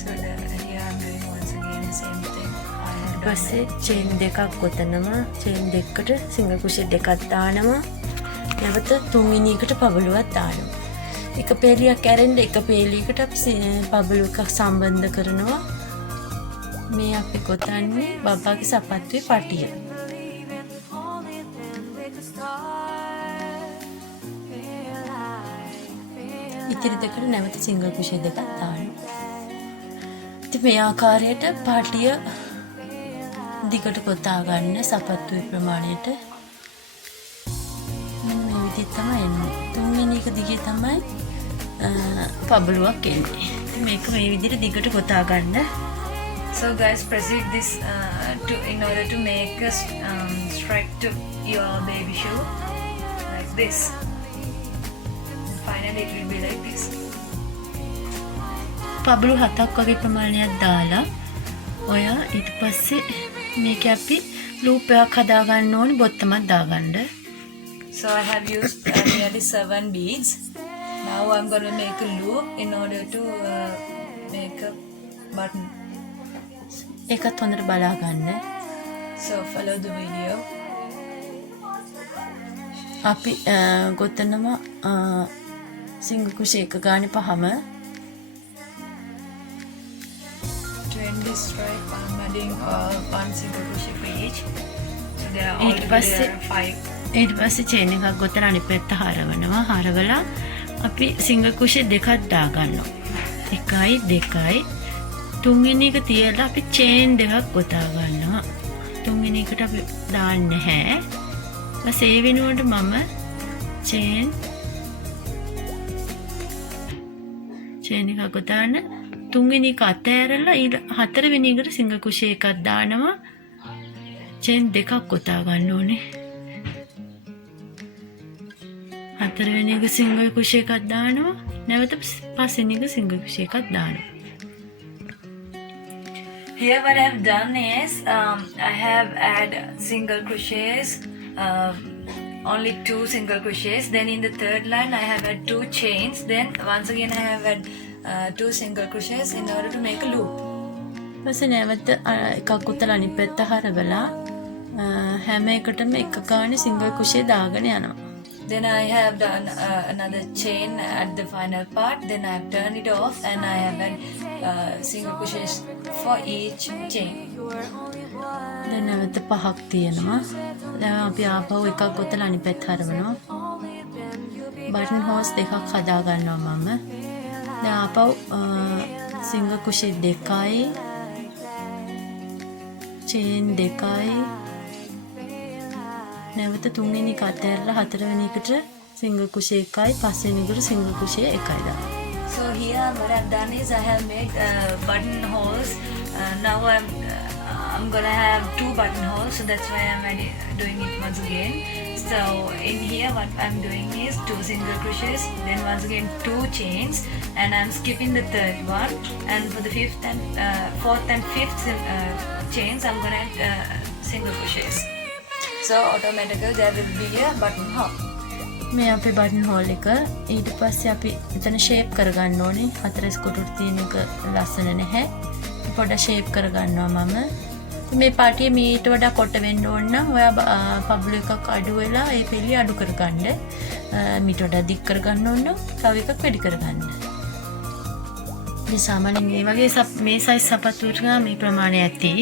So here I'm doing once again the same thing. I have done ඊපස්සේ චේන් දෙකක් ගොතනවා. චේන් දෙකකට සිංග කුෂේ දෙකක් දානවා. නැවත තුන්වෙනි එකට පබළුවක් දානවා. එක පේලියක් ඇරෙන්න එක පේලියකට අපි පබළු එකක් සම්බන්ධ කරනවා. මේ අපි ගොතන්නේ බබාගේ සපත්තුවේ පටිය. ඉතිරි දෙකට නැවත සිංගල් කුෂේ දෙකක් දානවා. ඉතින් මේ ආකාරයට පටිය දිගට කොටා ගන්න සපත්තුවේ ප්‍රමාණයට මේ විදිහට තමයි එන්නේ. තුන්වෙනි එක දිගේ තමයි පබළුවක් එන්නේ. ඉතින් මේක මේ විදිහට දිගට කොටා ගන්න. So guys, proceed this in order to make a stripe to your baby shoe like this. And finally it will be like this. පබළු 7ක් වගේ ප්‍රමාණයක් දාලා ඔයා ඊට පස්සේ මේක අපි ලූප් එකක් හදා ගන්න ඕනේ බොත්තමක් දාගන්න. So I have used nearly 7 beads. Now I'm going to make a loop in order to make a button. ඒකත් හොඳට බලා ගන්න. So follow the video. අපි ගොතනවා සිංගල් කුෂේ එක ගානේ පහම 20 stripe. I'm adding one single crochet for each. So there are ඊට පස්සේ 5. ඊට පස්සේ චේන් එකක් ගොතලා අනිත් පැත්ත හරවනවා. හරවලා අපි සිංගල් කුෂේ දෙකක් දාගන්නවා. 1යි 2යි තුන්වෙනි එක තියලා අපි චේන් දෙකක් ගොතා ගන්නවා. තුන්වෙනි එකට අපි දාන්නේ නැහැ. ඊට ඒ වෙනුවට මම චේන් එකක් ගොතාන තුන්වෙනි එක අතෑරලා ඊට හතරවෙනි එකට සිංගල් කුෂේ එකක් දානවා. චේන් දෙකක් ගොතා ගන්න ඕනේ. හතරවෙනි එක සිංගල් කුෂේ එකක් දානවා. නැවත පස්වෙනි එක සිංගල් කුෂේ එකක් දානවා. Here what I have done is I have add single crochets, only 2 single crochets. Then in the third line I have had 2 chains. Then once again I have had 2 single crochets in order to make a loop. ඊපස්සේ නැවත එකක් ගොතලා අනිත් පැත්ත හරවලා හැම එකටම එක ගානේ සිංගල් කුෂේ දාගෙන යනවා. Then I have done another chain at the final part. Then I have turned it off and I have had single crochets for each chain. දැන් නැවත පහක් තියෙනවා. දැන් අපි ආපහු එකක් ගොතලා අනිත් පැත්ත හරවනවා. බටන් හෝස් දෙකක් හදා ගන්නවා මම. දැන් ආපහු සිංගල් කුෂේ දෙකයි චේන් දෙකයි නැවත තුන්වෙනි එක අතහැරලා හතරවෙනි එකට සිංගල් කුෂේ එකයි පස්වෙනි එකට සිංගල් කුෂේ එකයි දාන්න. So here what I've done is I have made buttonholes. Now I'm gonna have 2 buttonholes, so that's why I'm doing it once again. So in here what I'm doing is 2 single crochets, then once again 2 chains, and I'm skipping the third one. And for the fourth and fifth chains, I'm gonna add single crochets. So automatically there will be a buttonhole. මේ අපේ button hall එක ඊට පස්සේ අපි එතන ෂේප් කරගන්න ඕනේ. හතරස් කොටුට තියෙන එක ලස්සන නැහැ. පොඩ්ඩක් ෂේප් කරගන්නවා මම. මේ පාටිය මීට වඩා කොට වෙන්න ඕන නම් ඔයා පබ්ලු එකක් අඩු වෙලා ඒ පිළි අඩු කරගන්න. මීට වඩා දික් කරගන්න ඕන නම් තව එකක් වැඩි කරගන්න. මේ සාමාන්‍යයෙන් මේ වගේ මේ සයිස් සපත්තු ටික මේ ප්‍රමාණය ඇති.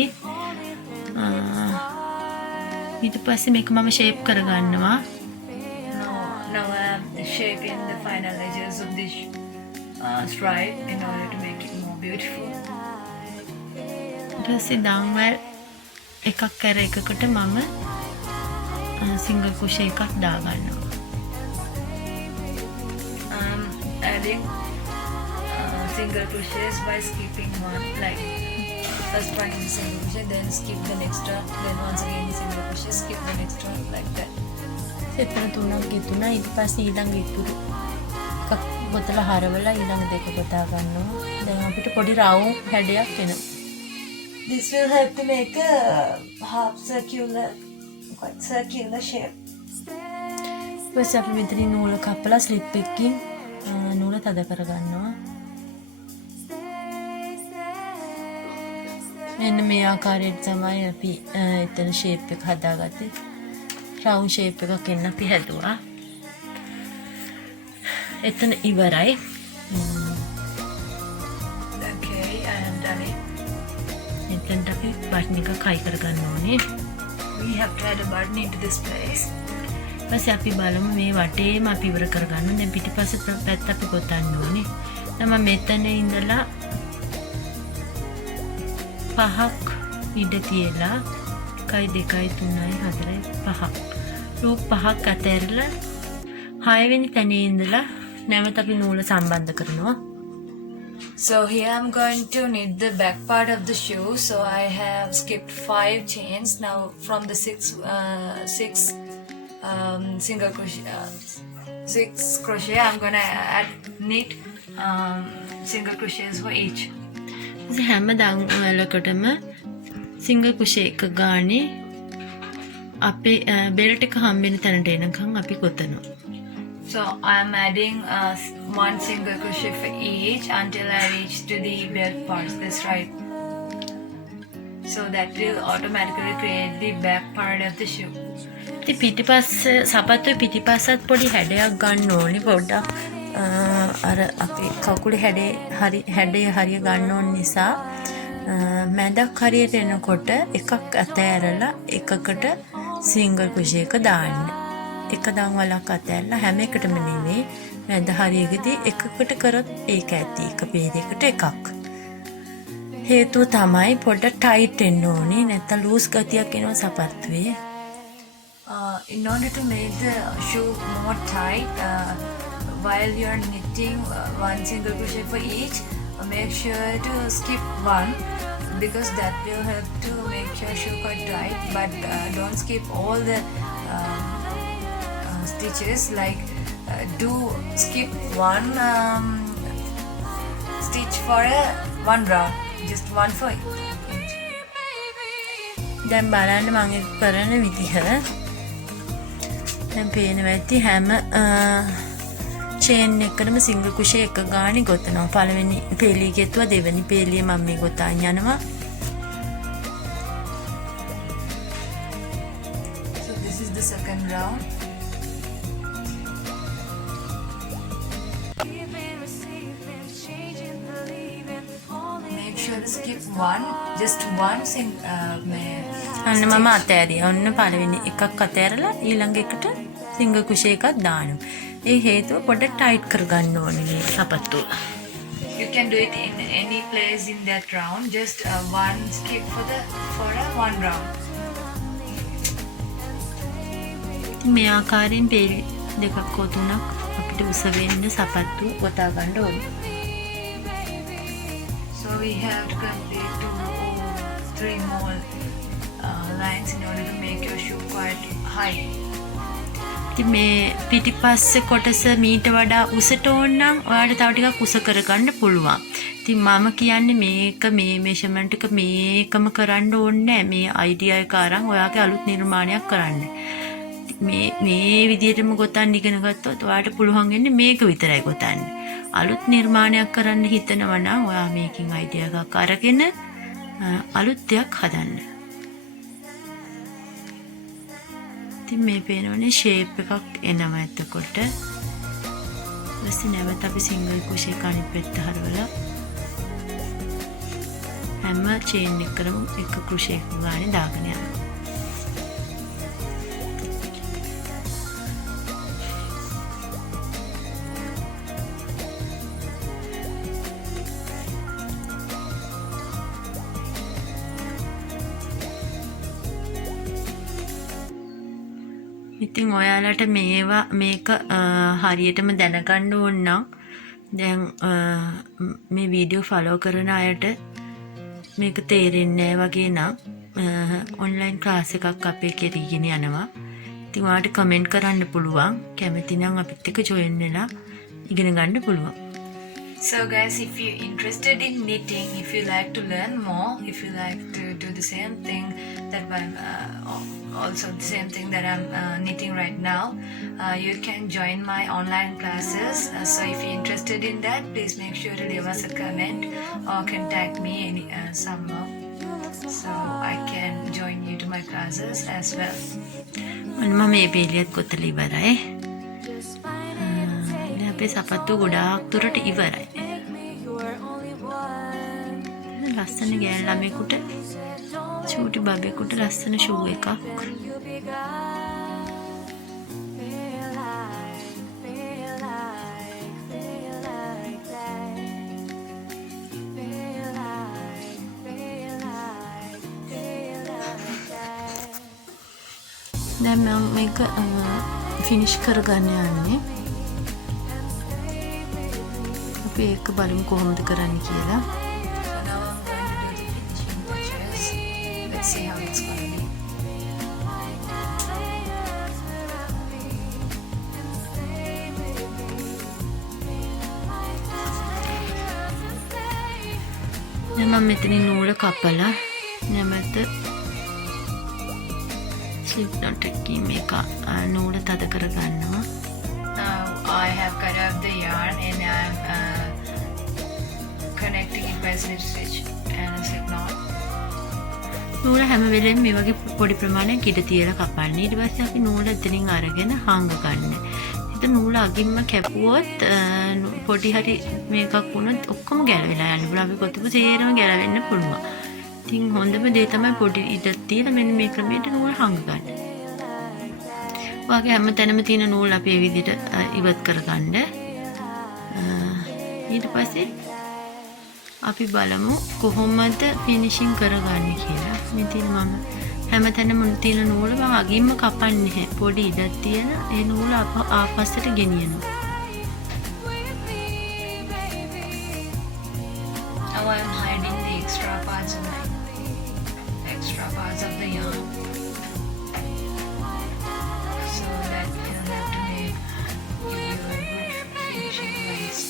ඊට පස්සේ මේක මම ෂේප් කරගන්නවා. Now I'm shaping the final edges of this stripe in order to make it more beautiful. ඊට පස්සේ දාම්වැල් එකක් කර එකකට මම සිංගල් කුෂේ එකක් දාගන්නවා. Adding single crochets by skipping one, like first one in single crochet, then skip the next one, then once again in single crochet, skip the next one, like that. එතන තුනක් ගෙතුණා. ඊට පස්සේ ඊළඟ ඉතුරු එකක් ගොතලා හරවලා ඊළඟ දෙක ගොතා ගන්නවා. දැන් අපිට පොඩි රවුම් හැඩයක් එනවා. This will help to make a half circular, quite circular shape. ඊට පස්සේ අපි මෙතනින් නූල කපලා ස්ලිප් එකකින් නූල තද කරගන්නවා. මෙන්න මේ ආකාරයට තමයි අපි එතන ෂේප් එක හදාගත්තේ. රවුන්ඩ් ෂේප් එකක් එන්න අපි හැදුවා. එතන ඉවරයි. Okay, I have done it. එතනට අපි බටන් එක කයි කරගන්න ඕනේ. We have to add a button into this place. ඊපස්සේ අපි බලමු මේ වටේම අපි ඉවර කරගන්න. දැන් පිටිපස්සේ පැත්ත අපි ගොතන්න ඕනේ. දැන් මම මෙතන ඉඳලා පහක් ඉඩ තියලා 1 2 3 4 5 ලූප් පහක් අතහැරලා 6 වෙනි තැනේ ඉඳලා නැවත අපි නූල සම්බන්ධ කරනවා. So here I'm going to knit the back part of the shoe. So I have skipped 5 chains. Now from the six single crochet, 6 crochet, I'm gonna knit single crochets for each. හැම දංවලකටම සිංගල් කුෂේ එක ගානේ අපේ බෙල්ට් එක හම්බෙන තැනට එනකන් අපි ගොතනවා. So I'm adding one single crochet for each until I reach to the belt parts. That's right. So that will automatically create the back part of the shoe. ඉතින් පිටිපස්ස සපත්තුවේ පිටිපස්සත් පොඩි හැඩයක් ගන්න ඕනි පොඩ්ඩක් අර අපි කකුලේ හැඩය හරිය ගන්න ඕන නිසා මැදක් හරියට එනකොට එකක් අතෑරලා එකකට සිංගල් ක්‍රොෂේ එක දාන්න. එක දන්වලක් අතෑරලා හැම එකටම නෙවෙයි මැද හරියකදී එකකට කරොත් ඒක ඇති එක පේරයකට එකක්. හේතුව තමයි පොඩ්ඩක් ටයිට් වෙන්න ඕනේ නැත්නම් ලූස් ගතියක් එනවා සපත්තුවේ. In order to make the shoe more tight, while you're knitting one single crochet for each, make sure to skip one because that will help to make your shoe quite tight. But don't skip all the stitches. Like do skip one stitch for one round, just one for each. දැන් බලන්න මම ඒක කරන විදිහ දැන් පේනවා ඇති හැම චේන් එකකටම සිංගල් ක්‍රොෂේ එක ගානේ ගොතනවා. පළවෙනි පේලිය ගෙතුවා දෙවෙනි පේලිය මම මේ ගොතන් යනවා. So this is the second round. Make sure to skip one, just one අන්න මම අතෑරියා. ඔන්න පළවෙනි එකක් අතෑරලා ඊළඟ එකට සිංගල් ක්‍රොෂේ එකක් දානවා. ඒ හේතුව පොඩ්ඩක් ටයිට් කරගන්න ඕනේ මේ සපත්තුව. You can do it in any place in that round. Just one skip for one round. මේ ආකාරයෙන් පේලි දෙකක් හෝ තුනක් අපිට උස වෙන්න සපත්තුව ගොතා ගන්න ඕනේ. So we have to complete 2 or 3 more lines in order to make your shoe quite high. ඉතින් මේ පිටිපස්සේ කොටස මීට වඩා උසට ඕන නම් ඔයාලට තව ටිකක් උස කරගන්න පුළුවන්. ඉතින් මම කියන්නේ මේක මේ මෙෂර්මන්ට් එක මේකම කරන්න ඕනේ නැහැ. මේ අයිඩියා එක අරන් ඔයාගේ අලුත් නිර්මාණයක් කරන්න. මේ විදිහටම ගොතන්න ඉගෙන ගත්තොත් ඔයාලට පුළුවන් වෙන්නේ මේක විතරයි ගොතන්න. අලුත් නිර්මාණයක් කරන්න හිතනවා නම් ඔයා මේකෙන් අයිඩියා එකක් අරගෙන අලුත් දෙයක් හදන්න. ඉතින් මේ පේනවනේ ෂේප් එකක් එනවා එතකොට. ඊට නැවත අපි සිංගල් ක්‍රොෂේ එක අනිත් පැත්ත හරවලා හැම චේන් එකකටම එක ක්‍රොෂේ එක ගානේ දාගෙන යනවා. ඉතින් ඔයාලට මේක හරියටම දැනගන්න ඕන නම් දැන් මේ වීඩියෝ ෆලෝ කරන අයට මේක තේරෙන්නේ නැහැ වගේ නම් ඔන්ලයින් ක්ලාස් එකක් අපේ කෙරීගෙන යනවා. ඉතින් ඔයාලට කමෙන්ට් කරන්න පුළුවන්. කැමති නම් අපිත් එක්ක ජොයින් වෙලා ඉගෙන ගන්න පුළුවන්. So guys, if you're interested in knitting, if you like to learn more, if you like to do the same thing that I'm also the same thing that I'm knitting right now, you can join my online classes. So if you're interested in that, please make sure to leave us a comment or contact me somehow so I can join you to my classes as well. මම මේ පේලියත් කොතල ඉවරයි. අපේ සපත්තු ගොඩාක් දුරට ඉවරයි. ලස්සන ගෑන් ළමයෙකුට චූටි බබෙකුට ලස්සන ෂූ එකක්. දැන් මම මේක ෆිනිෂ් කරගන්න යන්නේ. අපි ඒක බලමු කොහොමද කරන්න කියලා. See how it's gonna be. දැන් මම මෙතනින් නූල කපලා නැමෙත ස්ලිප් knot එකකින් මේක නූල තද කර ගන්නවා. Now by slip stitch and a slip knot. නූල හැම වෙලෙම මේ වගේ පොඩි ප්‍රමාණයක් ඉඩ තියලා කපන්න. ඊට පස්සේ අපි නූල එතනින් අරගෙන හංග ගන්න. ඉතින් නූල අගින්ම කැපුවොත් පොඩි හරි මේකක් වුණොත් ඔක්කොම ගැලවිලා යන්න පුළුවන්. අපි කොතම සේරම ගැලවෙන්න පුළුවන්. ඉතින් හොඳම දේ තමයි පොඩි ඉඩ තියලා මෙන්න මේ ක්‍රමයට නූල හංග ගන්න. ඔයගේ හැම තැනම තියෙන නූල් අපි මේ විදිහට ඉවත් කරගන්න. ඊට පස්සේ අපි බලමු කොහොමද ෆිනිෂින් කරගන්නේ කියලා. මෙතන මම හැමතැනම තියෙන නූල මම අගින්ම කපන්නේ නැහැ. පොඩි ඉඩක් තියෙන ඒ නූල ආපස්සට ගෙනියනවා. Now I am hiding the extra parts of the yarn, so that you don't have to give you a good finishing place.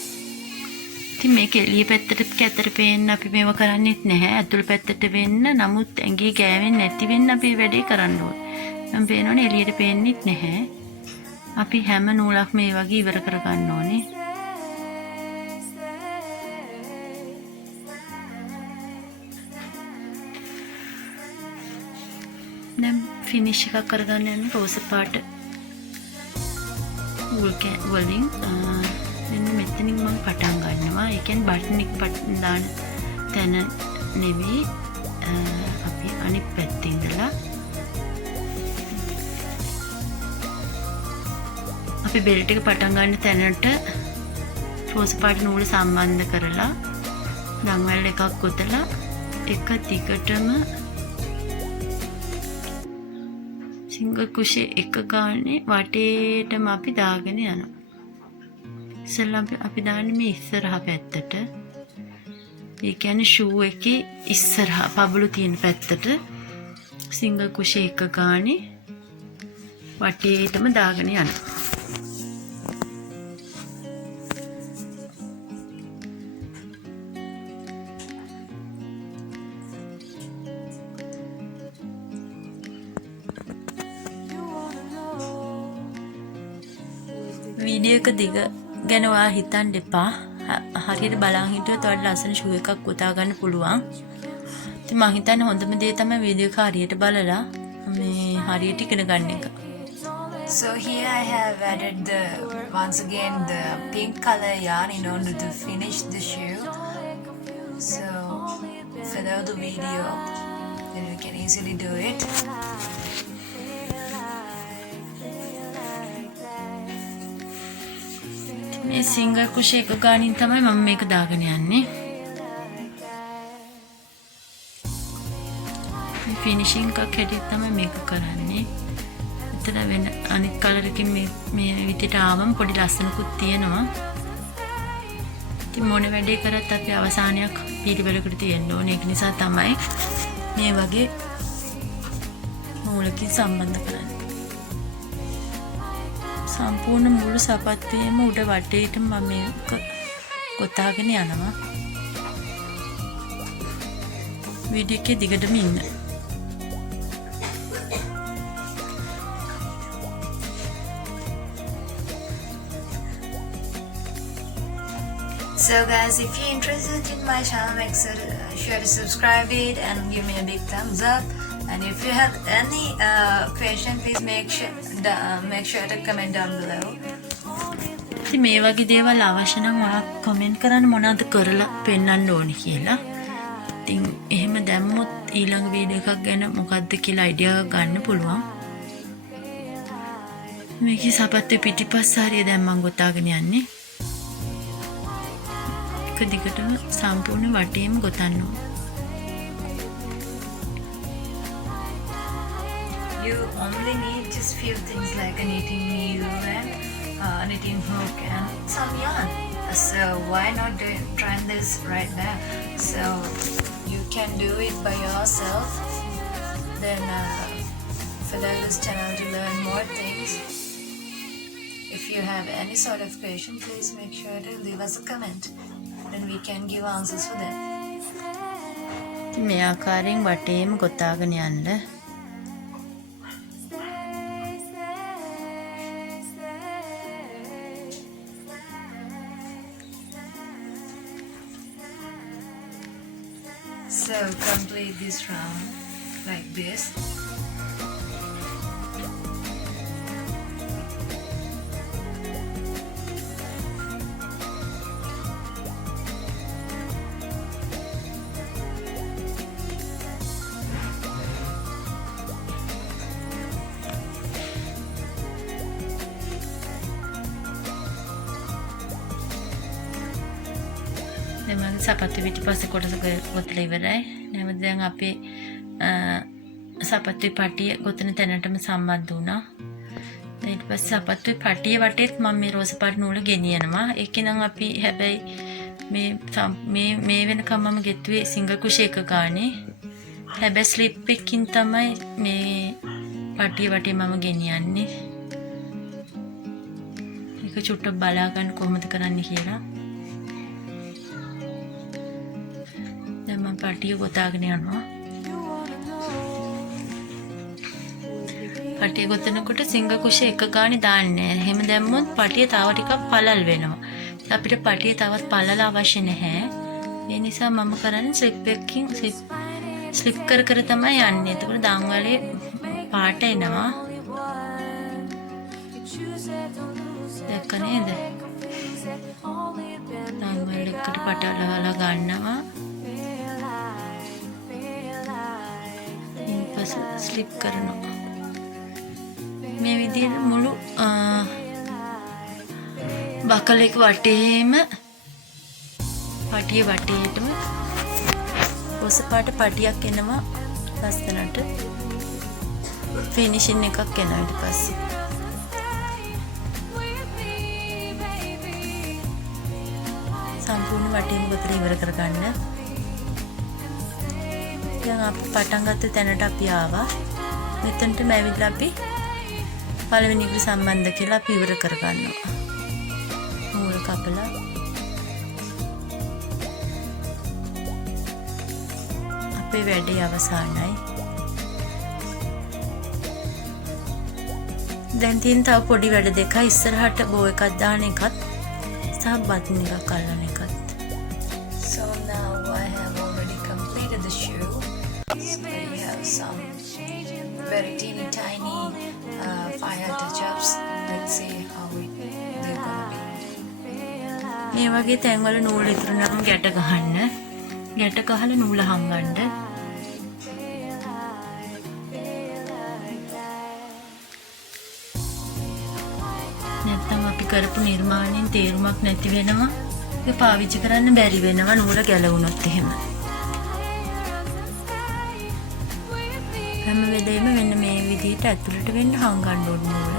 ඉතින් මේක එළිය පැත්තට කැතර පේන්න අපි මේව කරන්නේත් නැහැ. ඇතුළ පැත්තට වෙන්න. නමුත් ඇඟේ ගෑවෙන්නේ නැති වෙන්න අපි වැඩේ කරන්න ඕනේ. මම පේනවනේ එළියට පේන්නෙත් නැහැ. අපි හැම නූලක්ම මේ වගේ ඉවර කරගන්න ඕනේ. දැන් ෆිනිෂ් එකක් කරගන්න යන රෝස පාට වලින් මෙන්න මෙතනින් මම පටන් ගන්නවා. ඒ කියන්නේ බටන් එක පටන් දාන තැන නෙවෙයි, අපි අනිත් පැත්තේ ඉඳලා අපි බෙල්ට් එක පටන් ගන්න තැනට රෝස පාට නූල සම්බන්ධ කරලා දන්වැල් එකක් ගොතලා එක දිගටම සිංගල් කුෂේ එක ගානේ වටේටම අපි දාගෙන යනවා. ඉස්සෙල්ලා අපි දාන්නේ මේ ඉස්සරහා පැත්තට. ඒ කියන්නේ ෂූ එකේ ඉස්සරහා පබළු තියෙන පැත්තට සිංගල් කුෂේ එක ගානේ වටේටම දාගෙන යනවා. වීඩියෝ එක දිග ගැන ඔයා හිතන්න එපා. හරියට බලන් හිටියොත් ඔයාලට ලස්සන ෂූ එකක් ගොතා ගන්න පුළුවන්. ඉතින් මම හිතන්නේ හොඳම දේ තමයි වීඩියෝ එක හරියට බලලා මේ හරියට ඉගෙන ගන්න එක. So here I have added once again the pink color yarn in order to finish the shoe. So follow the video, then you can easily do it. මේ සිංගල් කුෂේ එක ගානින් තමයි මම මේක දාගෙන යන්නේ. මේ ෆිනිෂින් එකක් හැටියට තමයි මේක කරන්නේ. එතන වෙන අනිත් කලර් එකකින් මේ විදිහට ආවම පොඩි ලස්සනකුත් තියෙනවා. ඉතින් මොන වැඩේ කරත් අපි අවසානයක් පිළිවෙලකට තියෙන්න ඕනේ. ඒක නිසා තමයි මේ වගේ නූලකින් සම්බන්ධ කරන්නේ. සම්පූර්ණ මුළු සපත්තුවේම උඩ වටේට මම මේක ගොතාගෙන යනවා. වීඩියෝ එකේ දිගටම ඉන්න. So guys, if you're interested in my channel, make sure to subscribe it and give me a big thumbs up. And if you have any question, please make sure to comment down below. ඉතින් මේ වගේ දේවල් අවශ්‍ය නම් ඔයා කමෙන්ට් කරන්න මොනවද කරලා පෙන්වන්න ඕනේ කියලා. ඉතින් එහෙම දැම්මොත් ඊළඟ වීඩියෝ එකක් ගැන මොකද්ද කියලා අයිඩියා එකක් ගන්න පුළුවන්. මේකේ සපත්තු පිටිපස්ස හරිය දැන් මම ගොතාගෙන යන්නේ. එක දිගටම සම්පූර්ණ වටේම ගොතන්න ඕනේ. You only need just few things like a knitting needle and knitting hook and some yarn. So why not try this right now? So you can do it by yourself. Then follow this channel to learn more things. If you have any sort of question, please make sure to leave us a comment. Then we can give answers for them. මේ ආකාරයෙන් වටේම ගොතාගෙන යන්න. So complete this round like this. දැන් මගේ සපත්තු පිටිපස්සේ කොටස ගොතලා ඉවරයි. නැවත දැන් අපේ සපත්තුයි පටිය ගොතන තැනටම සම්බන්ධ වුණා. ඊට පස්සේ සපත්තුයි පටිය වටේත් මම මේ රෝස පාට නූල ගෙනියනවා. ඒකේ නම් අපි හැබැයි මේ වෙනකම් මම ගෙතුවේ සිංගල් කුෂි එක ගානේ. හැබැයි ස්ලිප් එකකින් තමයි මේ පටිය වටේ මම ගෙනියන්නේ. ඒක චුට්ටක් බලා ගන්න කොහොමද කරන්නේ කියලා. දැන් මම පටිය ගොතාගෙන යනවා. පටිය ගොතනකොට සිංගල් කුෂි එක ගානේ දාන්නේ නැහැ. එහෙම දැම්මොත් පටිය තව ටිකක් පළල් වෙනවා. අපිට පටිය තවත් පළල අවශ්‍ය නැහැ. ඒ නිසා මම කරන්නේ ස්ලිප් එකකින් ස්ලිප් කර කර තමයි යන්නේ. එතකොට දන් වලේ පාට එනවා. දැක්ක නේද? දන් වලකට පටලවලා ගන්නවා. ඊපස්සේ ස්ලිප් කරනවා. මේ විදිහට මුළු බකලෙක වටේම පටිය වටේටම රෝස පාට පටියක් එනවා. ලස්සනට ෆිනිෂින් එකක් එනවා. ඊට පස්සේ සම්පූර්ණ වටේම ගොතලා ඉවර කරගන්න. දැන් අපි පටන් ගත්ත තැනට අපි ආවා. මෙතනට මැවිලා අපි පළවෙනි එකට සම්බන්ධ කියලා අපි ඉවර කරගන්නවා. නූල් කපලා අපේ වැඩේ අවසానයි. දැන් තියෙන තව පොඩි වැඩ දෙකයි. ඉස්සරහට බෝ එකක් දාන එකත් සහ බටන් එකක් අල්ලන එකත්. So now I have already completed the shoe. So we have some very teeny tiny fire touch-ups. Let's see how they're gonna be. මේ වගේ තැන්වල නූල් ඉතුරු නම් ගැට ගහන්න. ගැට ගහලා නූල හංගන්න. නැත්නම් අපි කරපු නිර්මාණයෙන් තේරුමක් නැති වෙනවා. ඒක පාවිච්චි කරන්න බැරි වෙනවා නූල ගැලවුණොත් එහෙම. හැම වෙලේම මෙන්න මේ විදිහට ඇතුළට වෙන්න හංගන්න ඕන නූල.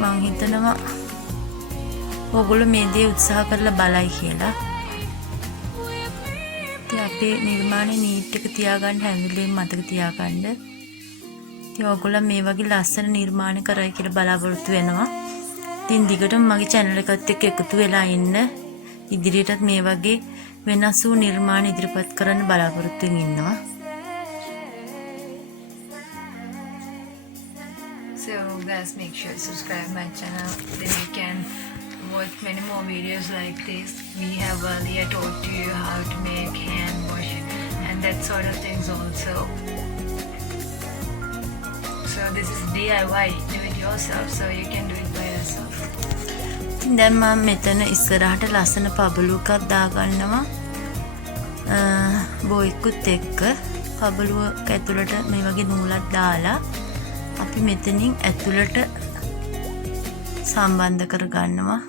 මං හිතනවා ඔයගොල්ලෝ මේ දේ උත්සාහ කරලා බලයි කියලා. ඉතින් අපේ නිර්මාණේ නීට් එක තියාගන්න හැම වෙලේම මතක තියාගන්න. ඉතින් ඔයගොල්ලෝ මේ වගේ ලස්සන නිර්මාණ කරයි කියලා බලාපොරොත්තු වෙනවා. ඉතින් දිගටම මගේ channel එකත් එක්ක එකතු වෙලා ඉන්න. ඉදිරියටත් මේ වගේ වෙනස් වූ නිර්මාණ ඉදිරිපත් කරන්න බලාපොරොත්තු ඉන්නවා. So guys, make sure to subscribe my channel. Then you can watch many more videos like this. We have earlier taught you how to make hand wash and that sort of things also. So this is DIY, do it yourself, so you can do it by yourself. දැන් මම මෙතන ඉස්සරහට ලස්සන පබලු එකක් දාගන්නවා. බොයිකුත් එක්ක පබලුවක ඇතුළට මේ වගේ නූලක් දාලා අපි මෙතනින් ඇතුළට සම්බන්ධ කරගන්නවා.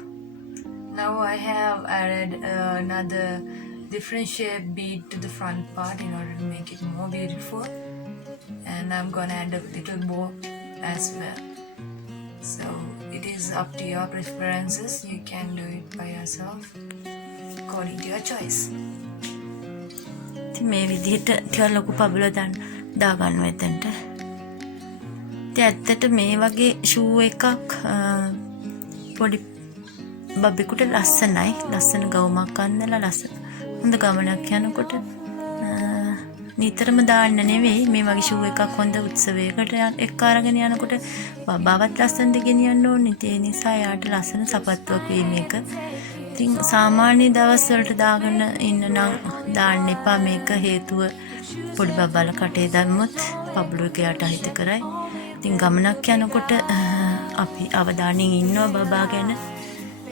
Now I have added another different shape bead to the front part in order to make it more beautiful, and I'm gonna add a little bow as well. So it is up to your preferences. You can do it by yourself according to your choice. මේ විදිහට ටිකක් ලොකු පබලුවක් දාගන්නවා එතනට. ඉතින් ඇත්තට මේ වගේ ෂූ එකක් පොඩි බබෙකුට ලස්සනයි. ලස්සන ගවුමක් අඳලා ලස්සන හොඳ ගමනක් යනකොට නිතරම දාන්න නෙවෙයි මේ වගේ ෂූ එකක් හොඳ උත්සවයකට එක්ක අරගෙන යනකොට බබාවත් ලස්සනට ගෙනියන්න ඕනේ. ඒ නිසා යාට ලස්සන සපත්තුවක් වීම එක. ඉතින් සාමාන්‍ය දවස්වලට දාගෙන ඉන්න නම් දාන්න එපා. මේක හේතුව පොඩි බබාලා කටේ දැම්මොත් පබ්ලු එක යට අහිත කරයි. ඉතින් ගමනක් යනකොට අපි අවධානයෙන් ඉන්නවා බබා ගැන.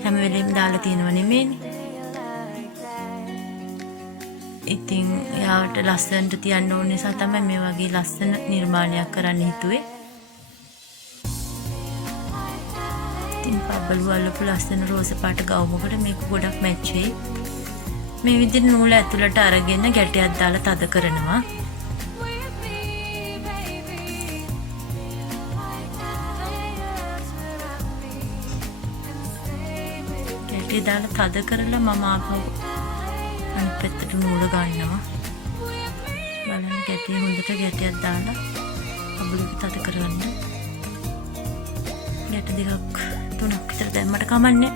හැම වෙලෙම දාලා තියෙනව නෙමෙයිනේ. ඉතින් එයාට ලස්සනට තියන්න ඕන නිසා තමයි මේ වගේ ලස්සන නිර්මාණයක් කරන්න හිතුවේ. ඉතින් පබ්බලු අල්ලපු ලස්සන රෝස පාට ගවුමකට මේක ගොඩක් මැච් වෙයි. මේ විදිහට නූල ඇතුළට අරගෙන ගැටයක් දාලා තද කරනවා. ගැටේ දාලා තද කරලා මම ආපහු අනිත් පැත්තට නූල ගන්නවා. බලන්න ගැටේ හොඳට ගැටයක් දාලා පබ්බලුක තද කරගන්න. ගැට දෙකක් තුනක් විතර දැම්මට කමන්නේ.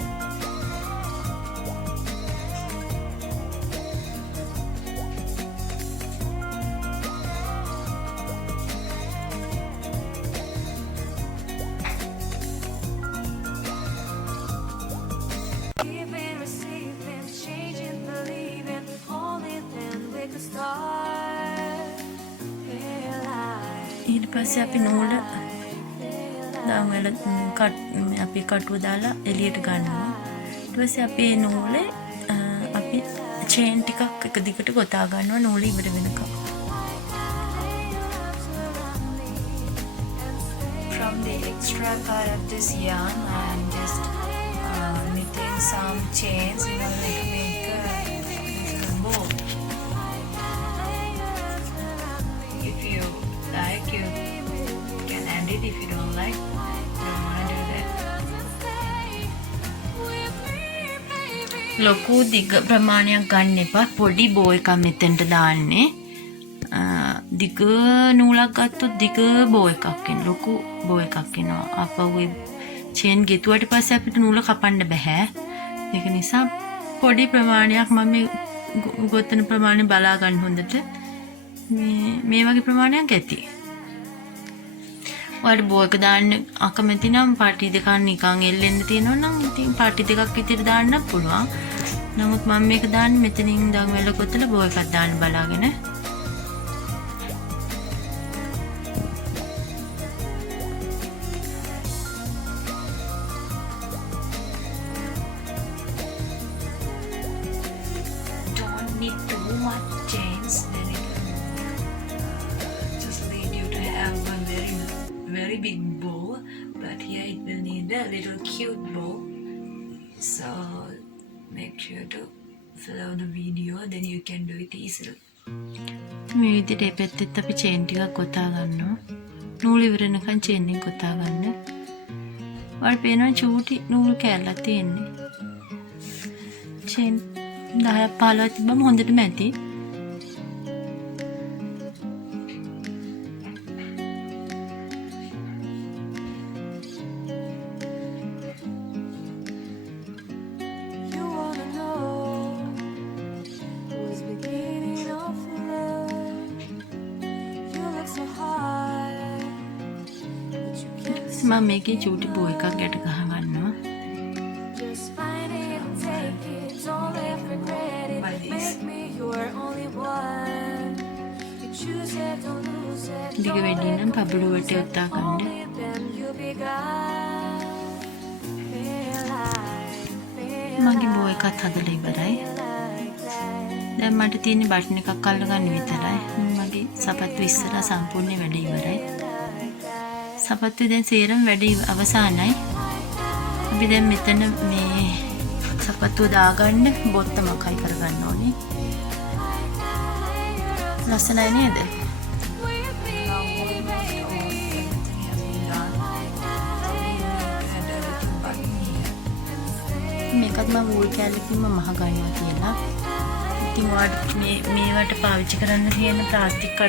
ඊට පස්සේ අපි නූල දාමල අපි කටුව දාලා එළියට ගන්නවා. ඊට පස්සේ අපි මේ නූලේ අපි චේන් ටිකක් එක දිගට ගොතා ගන්නවා නූල ඉවර වෙනකම්. From the extra part of this yarn, I am just knitting some chains in order to make a little bow. If you like, you can add it. If you don't like, don't want to do that. ලොකු දිග ප්‍රමාණයක් ගන්න එපා. පොඩි බෝ එකක් මෙතෙන්ට දාන්නේ. දිග නූලක් ගත්තොත් දිග බෝ එකක් එන. ලොකු බෝ එකක් එනවා. අපව චේන් ගෙතුවට පස්සේ අපිට නූල කපන්න බෑ. ඒක නිසා පොඩි ප්‍රමාණයක් මම ගොතන ප්‍රමාණය බලා ගන්න හොඳට. මේ වගේ ප්‍රමාණයක් ඇති. ඔයාලට බෝ එක දාන්න අකමැති නම් පාටි දෙකක් නිකන් එල්ලෙන්න තියෙනවා නම් ඉතින් පාටි දෙකක් විතර දාන්න පුළුවන්. නමුත් මම මේක දාන්නේ මෙතනින් ඉඳන් වෙල කොතල බෝ එකක් දාන්න බලාගෙන. Don't need too much chains, then it will just lead you to have one very big bow. But here it will need a little cute bow. So make sure to follow the video, then you can do it easily. මේ විදිහට පැත්තෙත් අපි චේන් ටිකක් ගොතා ගන්නවා. නූල ඉවර වෙනකන් චේන් එක ගොතා ගන්න. ඔයාලට පේනවා චූටි නූල් කෑල්ලක් තියෙන්නේ. චේන් 10ක් 15ක් තිබ්බම හොඳටම ඇති. You wanna know who's beginning of love? You look so high, but you can't මම මේකේ චූටි බෝ එකක් ගැට ගහ ගන්නවා. just find it and take it. Don't let regret it. Make me your only one. You choose it, don't lose it. දිග වැඩි නම් පබළු වටේ ඔත්තා ගන්න. Only then you'll be gone. Feel මගේ බෝ එකත් හදලා ඉවරයි. like that. දැන් මට තියෙන්නේ බටන් එකක් අල්ලගන්න විතරයි. මගේ සපත්තු ඉස්සරහා සම්පූර්ණ වැඩ ඉවරයි. සපත්තු දැන් සේරම වැඩ අවසానයි. අපි දැන් මෙතන මේ සපත්තුව දාගන්න බොත්තමක් හයි කරගන්න ඕනේ. ලස්සනයි නේද? මේකත් මම වූල් කැලකින්ම මහ ගන්නවා කියලා. ඉතින් ඔයාලට මේවට පාවිච්චි කරන්න තියෙන ප්ලාස්ටික්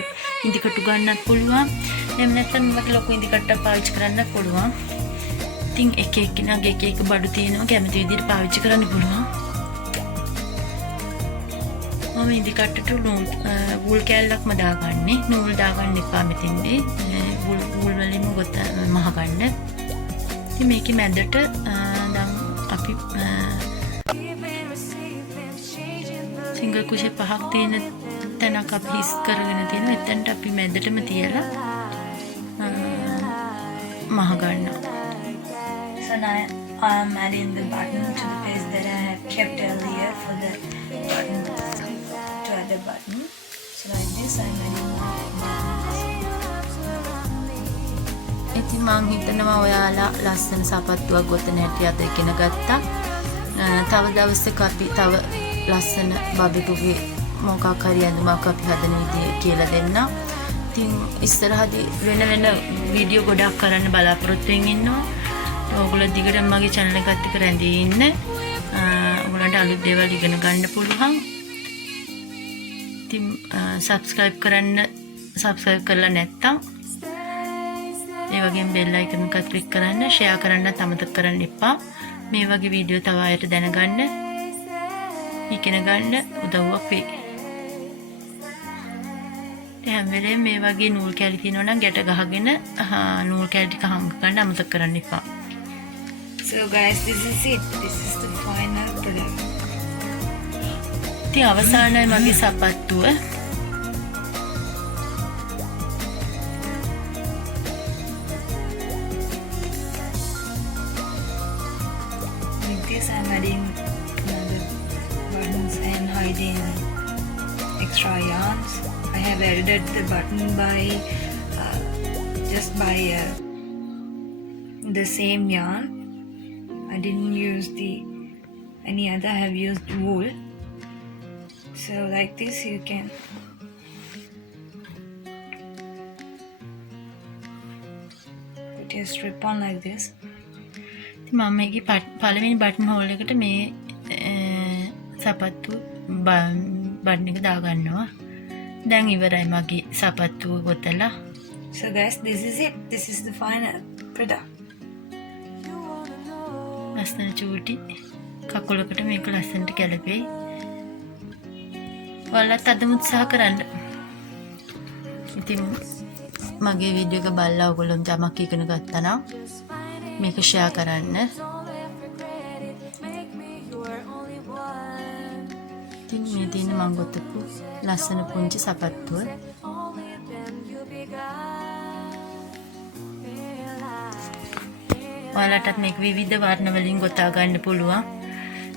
ඉදි කටු ගන්නත් පුළුවන්. එහෙම නැත්නම් මේක ලොකු ඉදි කට්ටක් පාවිච්චි කරන්නත් පුළුවන්. ඉතින් එක එක්කෙනාගේ එක එක බඩු තියෙනවා කැමති විදිහට පාවිච්චි කරන්න පුළුවන්. මම ඉදි කට්ටට වූල් කැල්ලක්ම දාගන්නේ. නූල් දාගන්න එපා මෙතෙන්දී. වූල් වලින්ම ගොත මහ ගන්න. ඉතින් මේකේ මැදට දැන් අපි giving, receiving, changing the single කුෂේ පහක් තියෙන තැනක් අපි හිස් කරගෙන තියෙනවා. එතනට අපි මැදටම තියලා මහ ගන්නවා. So now I'm adding the button to the place that I have kept earlier for the button to add the button. So like this I'm adding my buttons. ඉතින් මං හිතනවා ඔයාලා ලස්සන සපත්තුවක් ගොතන හැටි අද ඉගෙන ගත්තා. තව දවසක අපි තව ලස්සන බබෙකුගේ මොකක් හරි ඇඳුමක් අපි හදන විදිය කියලා දෙන්න. ඉතින් ඉස්සරහදී වෙන වීඩියෝ ගොඩක් කරන්න බලාපොරොත්තු වෙමින් ඉන්නවා. ඔයගොල්ලෝ දිගටම මගේ channel එකත් එක්ක රැඳී ඉන්න. ඔයගොල්ලන්ට අලුත් දේවල් ඉගෙන ගන්න පුළුවන්. ඉතින් subscribe කරලා නැත්තම් ඒ වගේම bell icon එකත් click කරන්න, share කරන්නත් අමතක කරන්න එපා. මේ වගේ වීඩියෝ තව අයට දැනගන්න, ඉගෙන ගන්න උදව්වක් වෙයි. හැම වෙලේම මේ වගේ නූල් කැලි තියෙනවා නම් ගැට ගහගෙන නූල් කැලි ටික හංග ගන්න අමතක කරන්න එපා. So guys, this is it. This is the final product. ඉතින් අවසානයේ මගේ සපත්තුව Like this I'm adding the buttons and hiding extra yarns. I have added the button by just by the same yarn. I didn't use any other. I have used wool. So like this you can put your strip on like this. ඉතින් මම මේකේ පළවෙනි button hall එකට මේ සපත්තු බටන් එක දාගන්නවා. දැන් ඉවරයි මගේ සපත්තුව ගොතලා. So guys, this is it. This is the final product. ලස්සන චූටි කකුලකට මේක ලස්සනට ගැලපෙයි. ඔයාලත් අදම උත්සාහ කරන්න. ඉතින් මගේ වීඩියෝ එක බලලා ඔයගොල්ලෝ යමක් ඉගෙන ගත්තා නම් මේක ෂෙයා කරන්න. ඉතින් මේ තියෙන මම ගොතපු ලස්සන පුංචි සපත්තුව. ඔයාලටත් මේක විවිධ වර්ණ වලින් ගොතා ගන්න පුළුවන්.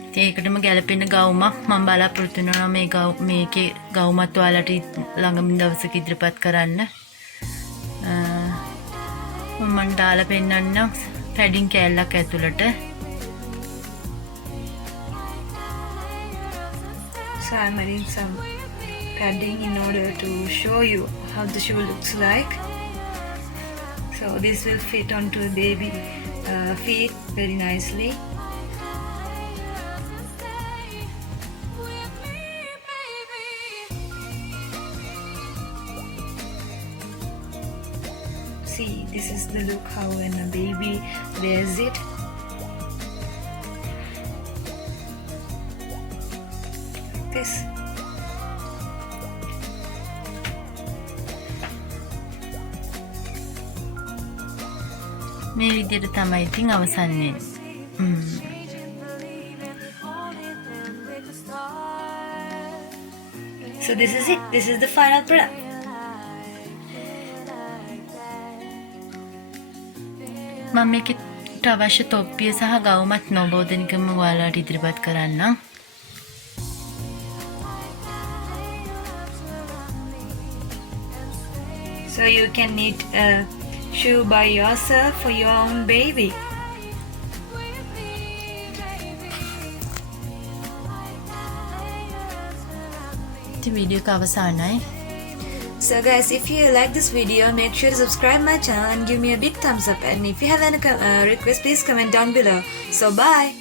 ඉතින් ඒකටම ගැලපෙන ගවුමක් මම බලාපොරොත්තු වෙනවා මේකේ ගවුමත් ඔයාලට ළඟම දවසක ඉදිරිපත් කරන්න. මම දාලා පෙන්නන්නම් පැඩින් කෑල්ලක් ඇතුළට. So I'm adding some padding in order to show you how the shoe looks like. So this will fit onto the baby feet very nicely. See, this is the look how when a baby wears it. Like this. මේ විදිහට තමයි ඉතින් අවසන්නේ. So this is it. This is the final product. මම මේකට අවශ්‍ය තොප්පිය සහ ගවුමත් නොබෝධනිකම ඔයාලට ඉදිරිපත් කරන්නම්. So you can knit a shoe by yourself for your own baby. ඉතින් වීඩියෝ එක අවසానයි. So guys, if you like this video, make sure to subscribe my channel and give me a big thumbs up. And if you have any requests, please comment down below. So bye.